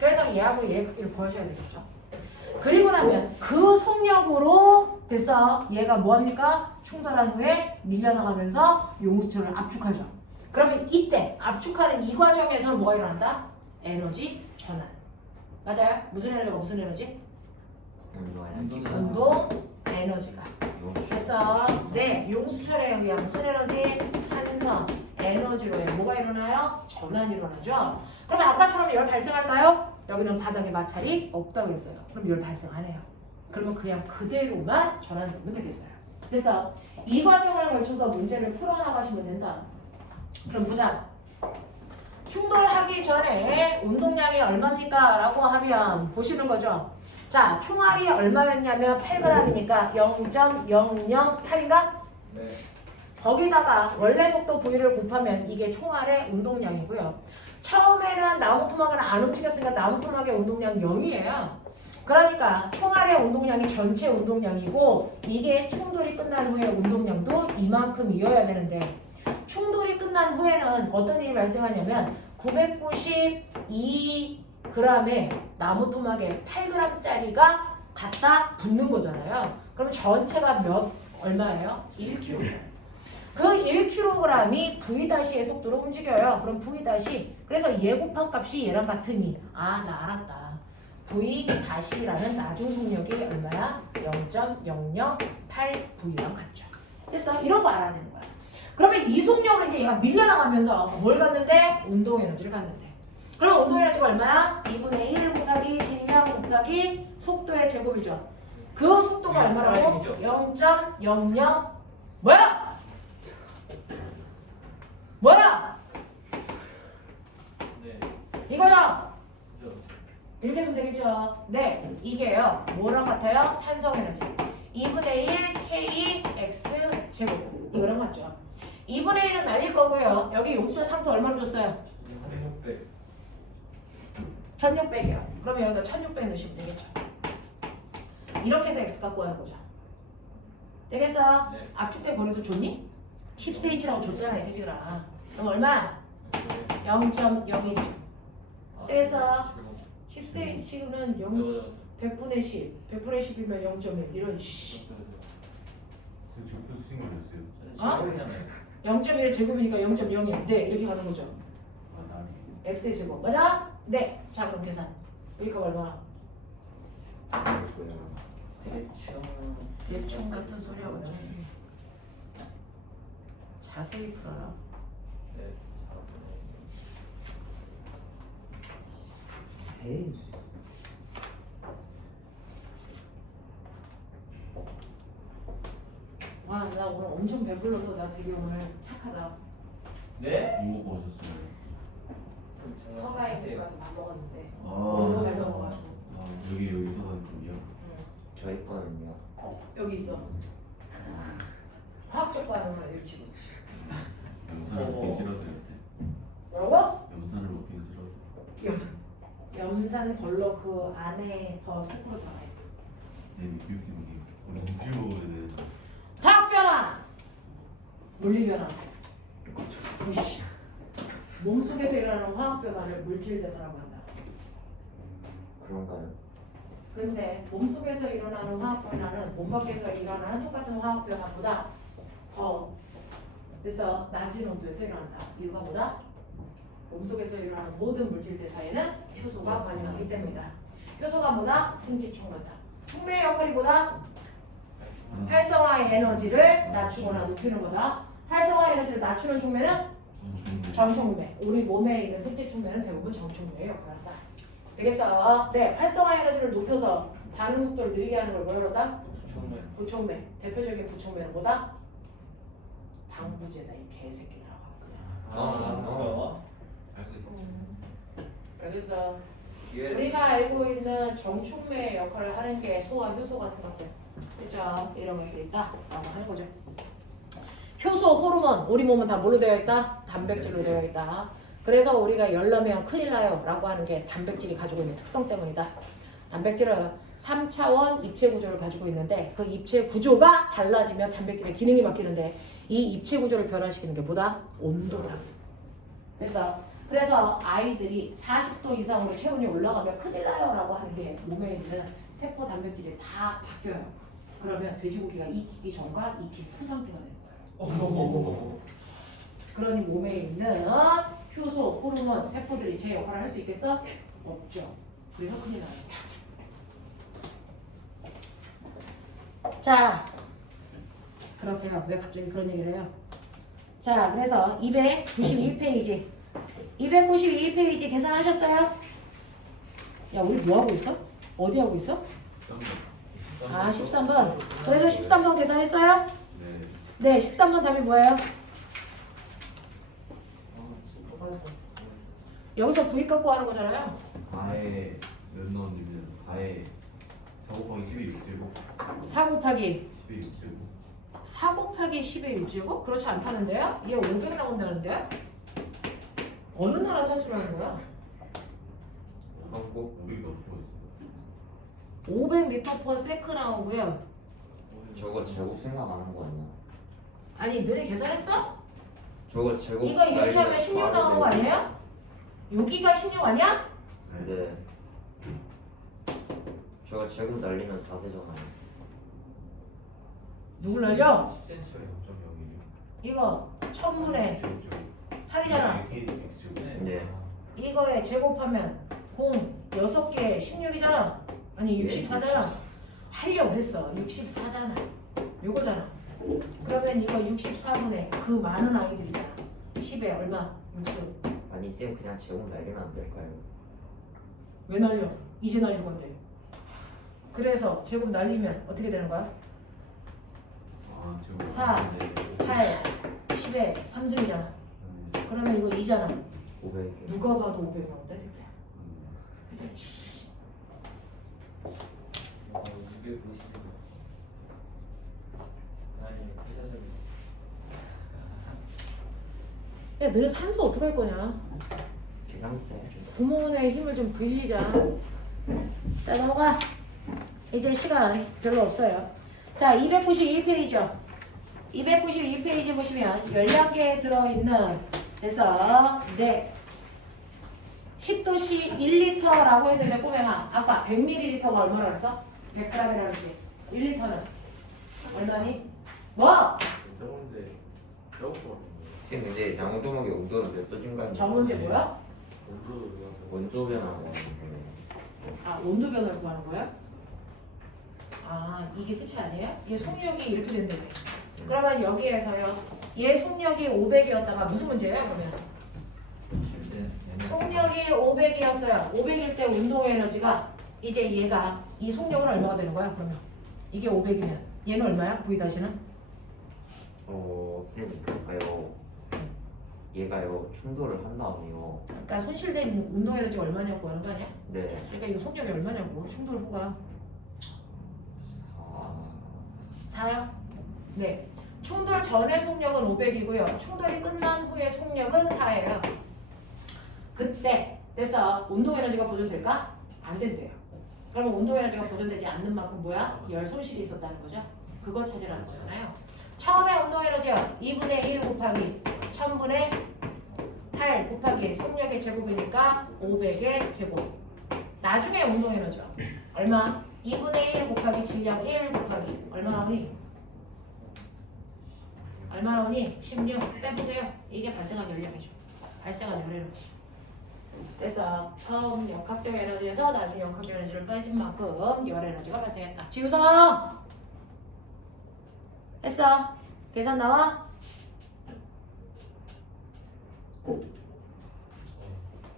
그래서 얘하고 얘의 크기를 구하셔야 되겠죠. 그리고 나면 그 속력으로 됐어. 얘가 뭐합니까? 충돌한 후에 밀려나가면서 용수철을 압축하죠. 그러면 이때 압축하는 이 과정에서는 뭐가 일어난다? 에너지 전환. 맞아요? 무슨 에너지가 무슨 에너지? 운동 에너지가. 그래서 네, 용수철에 의한 무슨 에너지? 탄성 에너지로 뭐가 일어나요? 전환이 일어나죠. 그럼 아까처럼 열 발생할까요? 여기는 바닥에 마찰이 없다고 했어요. 그럼 열 발생 안 해요. 그러면 그냥 그대로만 전환되면 되겠어요. 그래서 이 과정을 걸쳐서 문제를 풀어나가시면 된다. 그럼 보자. 충돌하기 전에 운동량이 얼마입니까? 라고 하면 보시는 거죠. 자, 총알이 얼마였냐면 8g이니까 0.008인가? 네. 거기다가 원래 속도 V를 곱하면 이게 총알의 운동량이고요. 처음에는 나무 토막을 안 움직였으니까 나무 토막의 운동량 0이에요. 그러니까 총알의 운동량이 전체 운동량이고 이게 충돌이 끝난 후에 운동량도 이만큼이어야 되는데 충돌이 끝난 후에는 어떤 일이 발생하냐면 992g의 나무 토막에 8g짜리가 갖다 붙는 거잖아요. 그럼 전체가 얼마예요? 1kg. 그 1kg이 V-의 속도로 움직여요. 그럼 V- 그래서 얘 곱한 값이 얘랑 같으니 나 알았다. V-이라는 나중 속력이 얼마야? 0.008V랑 같죠. 그래서 이런 거 알아야 되는 거야. 그러면 이 속력으로 이제 얘가 밀려나가면서 뭘 갔는데? 운동 에너지를 갔는데. 그럼 운동 에너지가 얼마야? 2분의 1 곱하기 질량 곱하기 속도의 제곱이죠. 그 속도가 얼마라고? 0.00 뭐야? 뭐야? 네. 이거죠? 그죠. 이렇게 하면 되겠죠? 네, 이게요. 뭐랑 같아요? 탄성 에너지. 2분의 1 kx 제곱. 이거랑 맞죠? 2분의 1은 날릴 거고요. 여기 요수의 상수 얼마로 줬어요? 1600. 1600이요. 그러면 여기다 1600 넣으시면 되겠죠? 이렇게 해서 x 갖고 가는 거죠. 되겠어? 네. 압축대 거리도 줬니? 10cm라고 줬잖아, 이 새끼들아. 그럼 얼마? 0.01이죠. 되겠어? 10cm는 100분의 10. 100분의 10이면 0.1. 이런 씨. 지금 수신 거였어요. 어? 0.1의 제곱이니까 0.01. 네, 이렇게 가는 거죠. 아, 나는. x의 제곱. 맞아? 네. 자, 그럼 계산. 여기가 얼마? 대충 같은 소리 하고 있죠. 자세히 풀어라. 네. 에이. 와, 나 오늘 엄청 배불러서 나 되게 오늘 착하다. 네? 뭐 보셨어요? 서가에 집 가서 밥 먹었는데 아, 너무 잘 먹어가지고. 여기서 하는군요. 저 있거든요. 여기 있어. 화학적 반응을 일치고 있지. 영상을 먹기 싫어서요. 뭐라고? 영상을 먹기 싫어서. 염산 걸러 그 안에 더 속으로 들어가 있어. 네, 기억이 나요. 우리 육질 먹어야 되는데. 화학 변화, 물리 변화. 보시죠. 몸 속에서 일어나는 화학 변화를 물질 대사라고 한다. 그런가요? 근데 몸 속에서 일어나는 화학 변화는 몸 밖에서 일어나는 똑같은 화학 변화보다 더 그래서 낮은 온도에서 일어난다. 이유가 뭐다? 몸 속에서 일어나는 모든 물질 대사에는 효소가 반응하기 때문이다. 효소가 뭐다? 생지촉매다. 촉매의 역할이 뭐다? 활성화 에너지를 낮추거나 높이는 거다. 활성화 에너지를 낮추는 촉매는 정촉매. 우리 몸에 있는 생지촉매는 대부분 정촉매의 역할을 한다. 되겠어? 네, 활성화 에너지를 높여서 반응 속도를 느리게 하는 걸 뭐라고 한다? 부촉매. 대표적인 부촉매는 뭐다? 방부제다. 이 개새끼라고 하는 거야. 그래서 우리가 알고 있는 정촉매의 역할을 하는 게 소화 효소 같은 것들. 그죠? 이런 것들이 있다 라고 하는 거죠. 효소, 호르몬, 우리 몸은 다 뭘로 되어 있다? 단백질로 되어 있다. 그래서 우리가 열나면 큰일 나요 라고 하는 게 단백질이 가지고 있는 특성 때문이다. 단백질은 3차원 입체 구조를 가지고 있는데 그 입체 구조가 달라지면 단백질의 기능이 바뀌는데 이 입체 구조를 변화시키는 게 뭐다? 온도다. 그래서 아이들이 40도 이상으로 체온이 올라가면 큰일 나요 라고 하는 게 몸에 있는 세포 단백질이 다 바뀌어요. 그러면 돼지고기가 익히기 전과 익힌 후 상태가 되는 거예요. 그러니 몸에 있는 효소, 호르몬, 세포들이 제 역할을 할 수 있겠어? 없죠. 그래서 큰일 나요. 자, 그렇게요. 왜 갑자기 그런 얘기를 해요? 자, 그래서 292페이지 292페이지 계산하셨어요? 야, 우리 뭐 하고 있어? 어디 하고 있어? 아, 13번. 그래서 13번 계산했어요? 네. 네, 13번 답이 뭐예요? 여기서 부위 갖고 하는 거잖아요. 4에 몇 넣어주면 4에 4 곱하기 10이 6제곱 4 곱하기 10이 6제곱 4 곱하기 10의 6제곱? 그렇지 않다는데요? 얘 500 나온다는데요? 어느 나라 산수라는 거야? 한국 500이 넘을 수가 있어요 500m/s 나오고요. 저거 제곱 생각하는 거 아니야? 아니 너네 계산했어? 저거 제곱 이거 이렇게 하면 날리면 16 바로 나오는 거 돼. 아니에요? 여기가 16 아니야? 네 저거 제곱 날리면 4 되잖아요 누굴 날려? 10cm에 0.01 이거 1000분의 8이잖아. 네 이거에 제곱하면 공 6개에 16이잖아. 아니 64잖아. 하려고 했어. 64잖아. 요거잖아. 그러면 이거 64분의 그 많은 아이들이잖아. 10에 얼마? 60. 아니 쌤 그냥 제곱 날리면 안 될까요? 왜 날려? 이제 날릴 건데. 그래서 제곱 날리면 어떻게 되는 거야? 아 제곱 4, 8, 10에 3승이잖아. 그러면 이거 2잖아. 500 누가 봐도 500 나온다. 이 새끼야. 이게 보시면 아니 회사들 야, 너네 산수 어떻게 할 거냐? 계산했어요 부모의 힘을 좀 빌리자. 자, 넘어가. 이제 시간 별로 없어요. 자, 292페이지요. 292페이지 보시면 11개 들어있는 그래서 네 10도씨 1리터라고 했는데 꼬맹아 아까 100ml가 얼마나 했어? 100g이라고 했지. 1리터는 얼마니? 뭐? 저건데 저거 같은 쌤 근데 양호도목의 온도는 몇 도인가요? 저 문제 뭐야? 온도로 온도 변화가 아, 온도 변화를 구하는 거야? 아, 이게 끝이 아니에요? 얘 속력이 이렇게 된다며. 그러면 여기에서요. 얘 속력이 500이었다가 무슨 문제예요, 그러면? 속력이 500이었어요. 500일 때 운동 에너지가 이제 얘가 이 속력은 얼마가 되는 거야, 그러면? 이게 500이면 얘는 얼마야? V 다시는? 쌤 그럴까요? 얘가요 충돌을 한 다음에요 그러니까 손실된 운동 에너지가 얼마냐고 하는 거 아니야? 네 그러니까 이거 속력이 얼마냐고. 충돌 후가. 4요? 네. 충돌 전의 속력은 500이고요. 충돌이 끝난 후의 속력은 4예요. 그때 그래서 운동 에너지가 보존될까? 안 된대요. 그러면 운동 에너지가 보존되지 않는 만큼 뭐야? 열 손실이 있었다는 거죠. 그거 찾으라는 거잖아요. 처음에 운동 에너지요. 2분의 1 곱하기 1000분의 8 곱하기 속력의 제곱이니까 500의 제곱. 나중에 운동 에너지요. 얼마? 2분의 1 곱하기 질량 1 곱하기 얼마 나오니? 얼마 나오니? 16 빼보세요. 이게 발생한 열량이죠. 발생한 열 에너지. 그래서 처음 역학적 에너지에서 나중에 역학적 에너지를 빼진 만큼 열 에너지가 발생했다. 지우성! 했어? 계산 나와?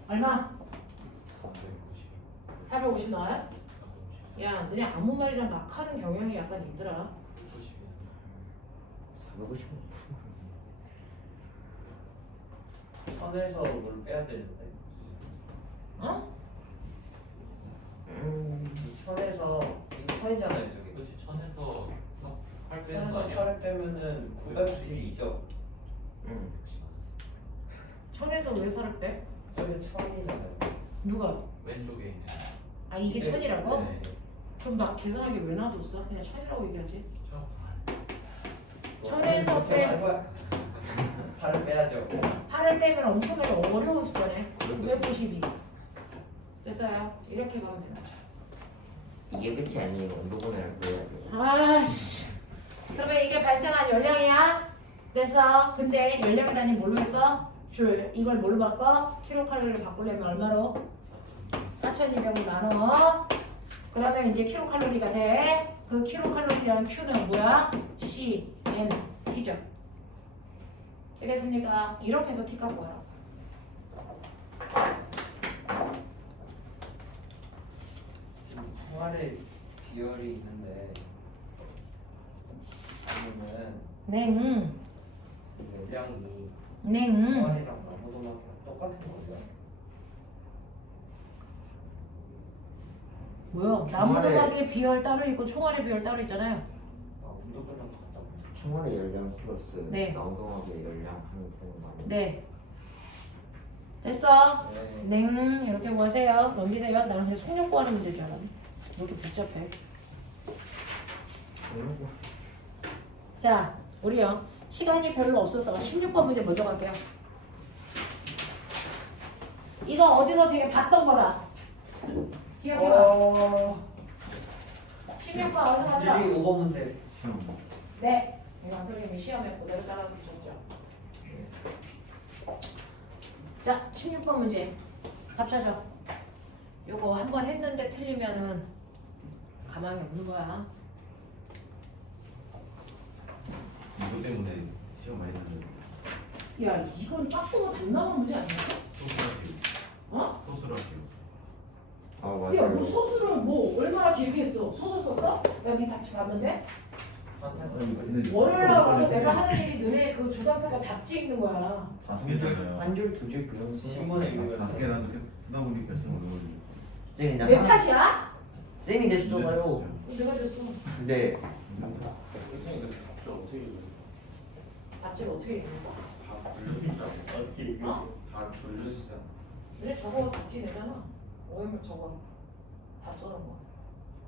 얼마? 450 나와요? 야, 너네 아무 말이나 막 하는 경향이 약간 있더라. 450 천에서 물 빼야 되는데 어? 이 천에서 이 천이잖아요 저기 그렇지 천에서 8 빼는 거 천에서 아니야? 8을 빼면은 992죠 응 1000에서 왜 살을 빼? 저기 천이잖아요 누가? 왼쪽에 있는 아, 이게 1000이라고? 네. 그럼 나 계산하기 왜 놔뒀어? 그냥 1000이라고 얘기하지. 저 천에서 빼. 8을 빼야죠 8을 빼면 엄청나게 어려웠을 거네. 992. 됐어요. 이렇게 가면 되는 거죠. 이게 끝이 아니에요 온도 변화를 보여야 돼요 아씨. 그러면 이게 발생한 열량이야. 됐어. 근데 열량 단위 뭘로 했어? 줄. 이걸 뭘로 바꿔? 킬로칼로리를 바꾸려면 얼마로? 4200을 나눠. 그러면 이제 킬로칼로리가 돼. 그 킬로칼로리라는 Q는 뭐야? CMT죠. 되겠습니까? 이렇게 해서 T 값 뭐야? 지금 총알에 비열이 있는데 아니면 냉. 열량이 냉. 총알이랑 나무도막이랑 똑같은 거예요? 뭐요? 나무도막의 비열 따로 있고 총알의 비열 따로 있잖아요. 아 운동변화 같다고. 총알의 열량 플러스 네. 나우동학의 열량 하면 되는 거 아니에요? 네. 됐어? 네. 네. 이렇게 뭐 하세요? 넘기세요. 나는 그냥 속력고 하는 문제인 줄 알았네. 왜 이렇게 복잡해? 자, 우리요. 시간이 별로 없어서 16번 문제 먼저 갈게요. 이거 어디서 되게 봤던 거다. 기억해봐. 16번 어디서 봤죠? 5번 문제. 시험. 네. 이거 선생님이 시험에 그대로 잘라서 붙였죠. 자, 16번 문제. 답 찾아. 요거 한 번 했는데 틀리면은 가망이 없는 거야. 이거 때문에 시험 많이 나는. 야, 이건 빡도가 돈 나간 문제 아니야? 소수할게요. 어? 소수할게요. 아 야, 뭐 맞아요. 소수를 뭐 얼마나 길게 했어? 소수 썼어? 여기 답지 봤는데? 월요일날 와서 내가 하는 일이 너네 그 주간표가 답지 읽는 거야. 5개잖아요. 한줄 두 줄 그냥 신문에 읽으면 5개라서 계속 쓰다 보니 결승 어려워지죠. 쌤이 내 탓이야? 쌤이 내주잖아요. 내가 됐어. 근데 선생님 근데 답장 어떻게 읽어요? 답지를 어떻게 읽는 거야? 다 돌려주지 않았어? 어떻게 읽어? 어? 다 돌려주지 않았어? 근데 저거 답지 내잖아. 오해면 저거 답 써는 거.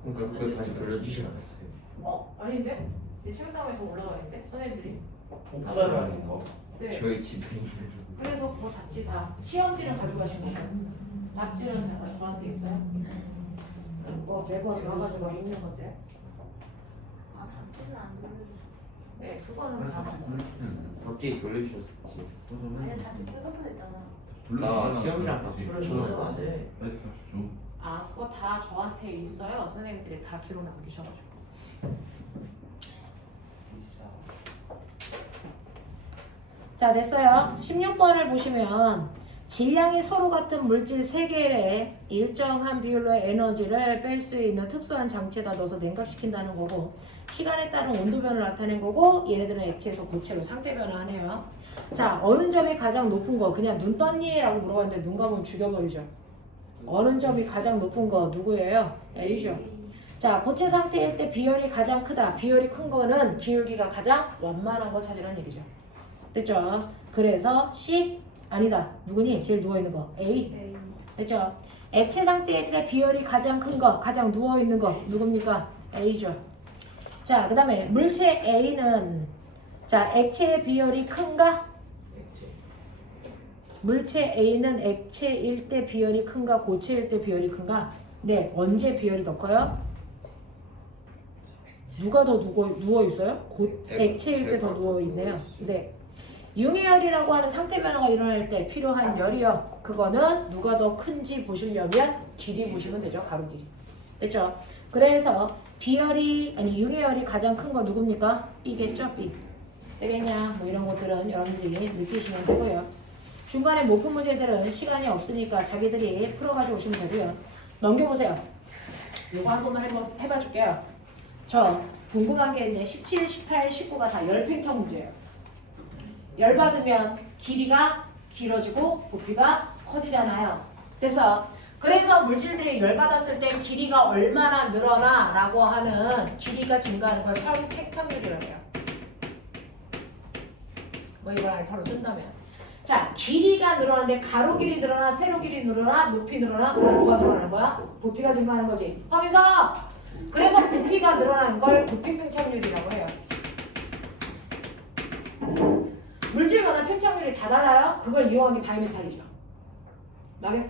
그러니까 그걸 다시 돌려주지 않았어요. 어? 아닌데? 내 책상에 더 올라가 있는데? 선생님들이? 복사를 하는 거. 네. 저희 집에 있는. 그래서 그 답지 다 시험지를 가져가신 거예요. 답지는 제가 저한테 있어요. 뭐 매번 와가지고 있는 건데. 아, 답지는 안 돌려주세요. 네, 그거는 다. 갑자기 돌려주셨지. 아니, 답지 뜯어서 냈잖아. 나 시험장 다 돌려줘서 안 돼. 아, 그거 다 저한테 있어요. 선생님들이 다 기록 남기셔가지고. 자, 됐어요. 16번을 보시면 질량이 서로 같은 물질 3개에 일정한 비율로의 에너지를 뺄 수 있는 특수한 장치에다 넣어서 냉각시킨다는 거고, 시간에 따른 온도 변화를 나타낸 거고, 얘네들은 액체에서 고체로 상태 변화하네요. 자, 어느 점이 가장 높은 거? 그냥 눈 떴니? 라고 물어봤는데 눈 감으면 죽여버리죠. 어느 점이 가장 높은 거 누구예요? A죠. 자, 고체 상태일 때 비열이 가장 크다. 비열이 큰 거는 기울기가 가장 완만한 거 찾으라는 얘기죠. 됐죠? 그래서 C 아니다. 누구니? 제일 누워있는 거 A. 됐죠? 액체 상태일 때 비열이 가장 큰 거, 가장 누워있는 거 누굽니까? A죠. 자, 그 다음에 물체 A는 자, 액체의 비열이 큰가? 액체. 물체 A는 액체일 때 비열이 큰가? 고체일 때 비열이 큰가? 네, 언제 비열이 더 커요? 누가 더 누워있어요? 액체일 때 더 누워있네요. 네. 융해열이라고 하는 상태 변화가 일어날 때 필요한 열이요. 그거는 누가 더 큰지 보시려면 길이 보시면 되죠. 가로 길이. 됐죠? 그래서 비열이 아니 융해열이 가장 큰 거 누굽니까? B겠죠? B. 되겠냐? 뭐 이런 것들은 여러분들이 느끼시면 되고요. 중간에 못 푼 문제들은 시간이 없으니까 자기들이 풀어가지고 오시면 되고요. 넘겨보세요. 이거 한 번만 해봐 줄게요. 저 궁금한 게 있네. 17, 18, 19가 다 열팽창 문제예요. 열 받으면 길이가 길어지고 부피가 커지잖아요. 됐어. 그래서 물질들이 열 받았을 때 길이가 얼마나 늘어나 라고 하는 길이가 증가하는 걸 선팽창률이라고 해요. 뭐 이걸 알파로 쓴다면. 자, 길이가 늘어나는데 가로 길이 늘어나, 세로 길이 늘어나, 높이 늘어나, 뭐가 늘어나는 거야? 부피가 증가하는 거지. 하면서 그래서 부피가 늘어나는 걸 부피 팽창률이라고 해요. 물질마다 팽창률이 다 달라요. 그걸 이용한 게 바이메탈이죠.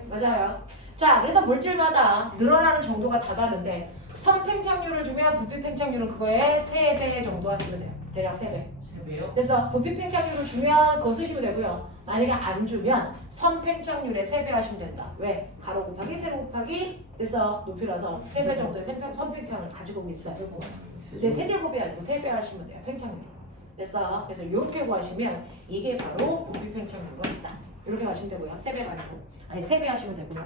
맞아요. 자, 그래서 물질마다 늘어나는 정도가 다 다른데 선팽창률을 주면 부피 팽창률은 그거의 3배 정도 하시면 돼요. 대략 3배. 그래서 부피 팽창률을 주면 그거 쓰시면 되고요. 만약에 안 주면 선팽창률의 3배 하시면 된다. 왜? 가로 곱하기 세로 곱하기 그래서 높이라서 3배 정도의 선팽창을 가지고 있어요. 근데 세제곱이 아니고 3배 하시면 돼요. 팽창률. 됐어. 그래서 이렇게 구하시면 이게 바로 부피 팽창률과 있다. 이렇게 하시면 되고요. 3배가 아니고. 아니 3배 하시면 되고요.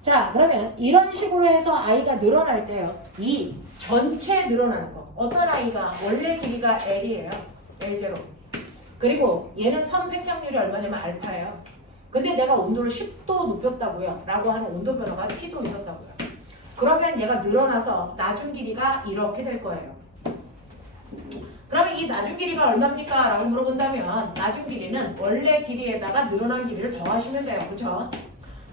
자, 그러면 이런 식으로 해서 I가 늘어날 때요. 이 전체 늘어나는 거. 어떤 I가 원래 길이가 L이에요. L0. 그리고 얘는 선팽창률이 얼마냐면 알파예요. 근데 내가 온도를 10도 높였다고요. 라고 하는 온도 변화가 T도 있었다고요. 그러면 얘가 늘어나서 나중 길이가 이렇게 될 거예요. 그러면 이 나중 길이가 얼마입니까? 라고 물어본다면 나중 길이는 원래 길이에다가 늘어난 길이를 더하시면 돼요. 그쵸?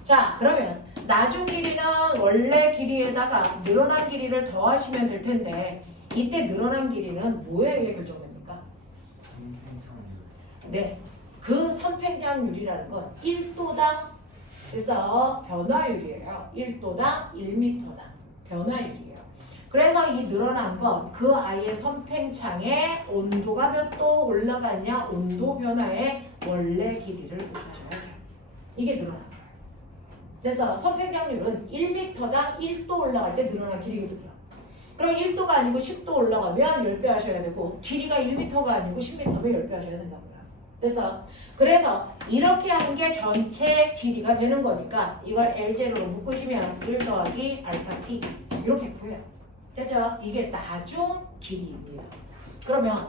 자, 그러면 나중 길이는 원래 길이에다가 늘어난 길이를 더하시면 될 텐데 이때 늘어난 길이는 뭐에 의해 결정됩니까? 네, 그 선팽장률이라는 건 1도당 그래서 변화율이에요. 1도당 1m당 변화율이에요. 그래서 이 늘어난 건 그 아이의 선팽창의 온도가 몇 도 올라갔냐 온도 변화의 원래 길이를 올려줘야 돼요. 이게 늘어난 거예요. 그래서 선팽장률은 1m당 1도 올라갈 때 늘어난 길이거든요. 그럼 1도가 아니고 10도 올라가면 10배 하셔야 되고 길이가 1m가 아니고 10m면 10배 하셔야 된다고요. 그래서 이렇게 한 게 전체 길이가 되는 거니까 이걸 L0로 묶으시면 1 더하기 알파 t 이렇게 구해요. 됐죠? 이게 나중 길이입니다. 그러면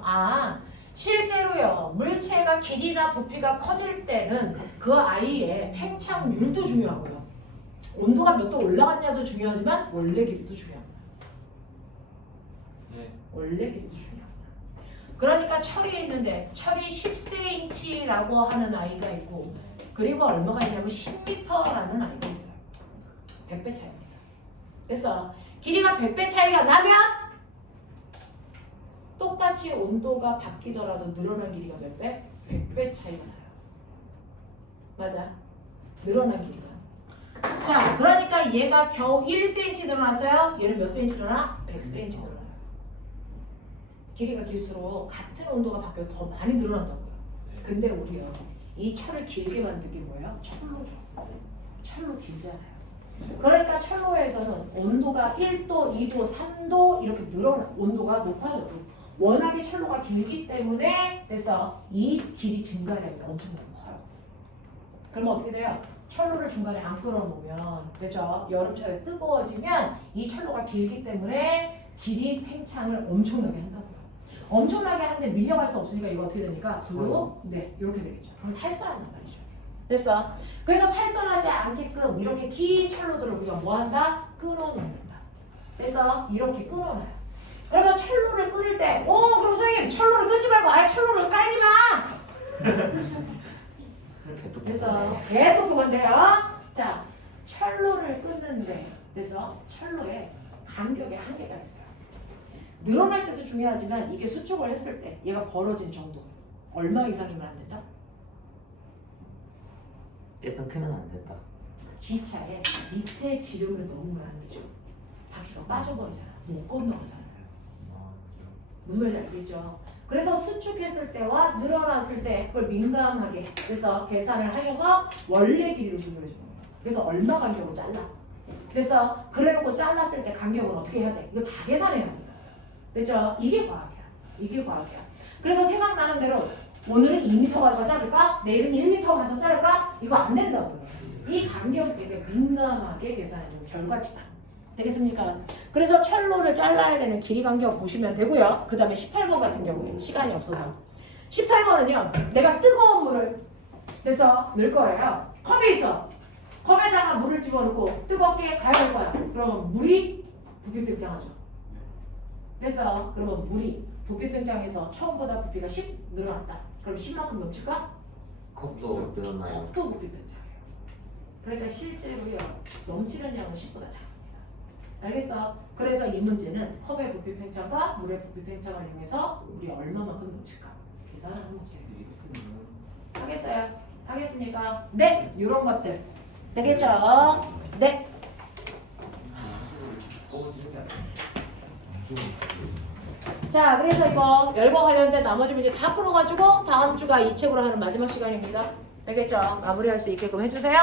실제로요 물체가 길이나 부피가 커질 때는 그 아이의 팽창률도 중요하고요. 온도가 몇 도 올라갔냐도 중요하지만 원래 길이도 중요합니다. 네. 원래 길이도 중요합니다. 그러니까 철이 있는데 철이 10cm라고 하는 아이가 있고 그리고 얼마가 있냐면 10m라는 아이가 있어요. 100배 차이입니다. 그래서 길이가 100배 차이가 나면 똑같이 온도가 바뀌더라도 늘어난 길이가 몇 배? 100배 차이가 나요. 맞아. 늘어난 길이가. 자, 그러니까 얘가 겨우 1cm 늘어났어요. 얘는 몇 cm 늘어나? 100cm 늘어나요. 길이가 길수록 같은 온도가 바뀌어 더 많이 늘어난다고요. 근데 우리요 이 철을 길게 만든 게 뭐예요? 철로죠. 철로 길잖아요. 그러니까 철로에서는 온도가 1도, 2도, 3도 이렇게 늘어나 온도가 높아져도 워낙에 철로가 길기 때문에 그래서 이 길이 증가량이 엄청나게 커요. 그러면 어떻게 돼요? 철로를 중간에 안 끌어놓으면 그죠? 여름철에 뜨거워지면 이 철로가 길기 때문에 길이 팽창을 엄청나게 한다고요. 엄청나게 하는데 밀려갈 수 없으니까 이거 어떻게 되니까 수로 네 이렇게 되겠죠. 그럼 탈선한단 말이죠. 됐어? 그래서 탈선하지 않게끔 이렇게 긴 철로들을 우리가 뭐 한다? 끊어놓는다. 그래서 이렇게 끊어놔요. 그러면 철로를 끊을 때, 그럼 선생님 철로를 끊지 말고 아예 철로를 깔지 마. 그래서 계속 그건데요. 자, 철로를 끊는데, 그래서 철로에 간격에 한계가 있어요. 늘어날 때도 중요하지만 이게 수축을 했을 때 얘가 벌어진 정도 얼마 이상이면 안 된다? 떼pen 크면 안 된다. 기차에 밑에 지름을 넣으면 안 되죠. 바퀴가 빠져버리잖아. 못 건너가잖아요. 무슨 말인지 알겠죠? 그래서 수축했을 때와 늘어났을 때 그걸 민감하게 그래서 계산을 하셔서 원래 길이를 분류해 주는 거예요. 그래서 얼마 간격으로 잘라. 그래서 그래놓고 잘랐을 때 간격은 어떻게 해야 돼? 이거 다 계산해야 합니다. 됐죠? 이게 과학이야. 이게 과학이야. 그래서 생각나는 대로 오늘은 2m 가서 자를까? 내일은 1m 가서 자를까? 이거 안 된다고요. 이 간격에 되게 민감하게 계산해주는 결과치다. 되겠습니까? 그래서 철로를 잘라야 되는 길이 간격 보시면 되고요. 그 다음에 18번 같은 경우에 시간이 없어서 18번은요. 내가 뜨거운 물을 그래서 넣을 거예요. 컵에 있어. 컵에다가 물을 집어넣고 뜨겁게 가열할 거야. 그러면 물이 부피 팽창하죠. 그래서 그러면 물이 부피 팽창해서 처음보다 부피가 10 늘어났다. 그럼 10만큼 넘칠까? 컵도 늘어나요. 컵도 부피 팽창해요. 그러니까 실제로요. 넘치는 양은 10보다 작습니다. 알겠어? 그래서 이 문제는 컵의 부피 팽창과 물의 부피 팽창을 이용해서 우리 얼마만큼 넘칠까? 계산하는 문제예요. 하겠어요? 하겠습니까? 네! 이런 것들. 되겠죠? 네! 자, 그래서 이거 열과 관련된 나머지 문제 다 풀어가지고 다음 주가 이 책으로 하는 마지막 시간입니다. 되겠죠? 마무리할 수 있게끔 해주세요.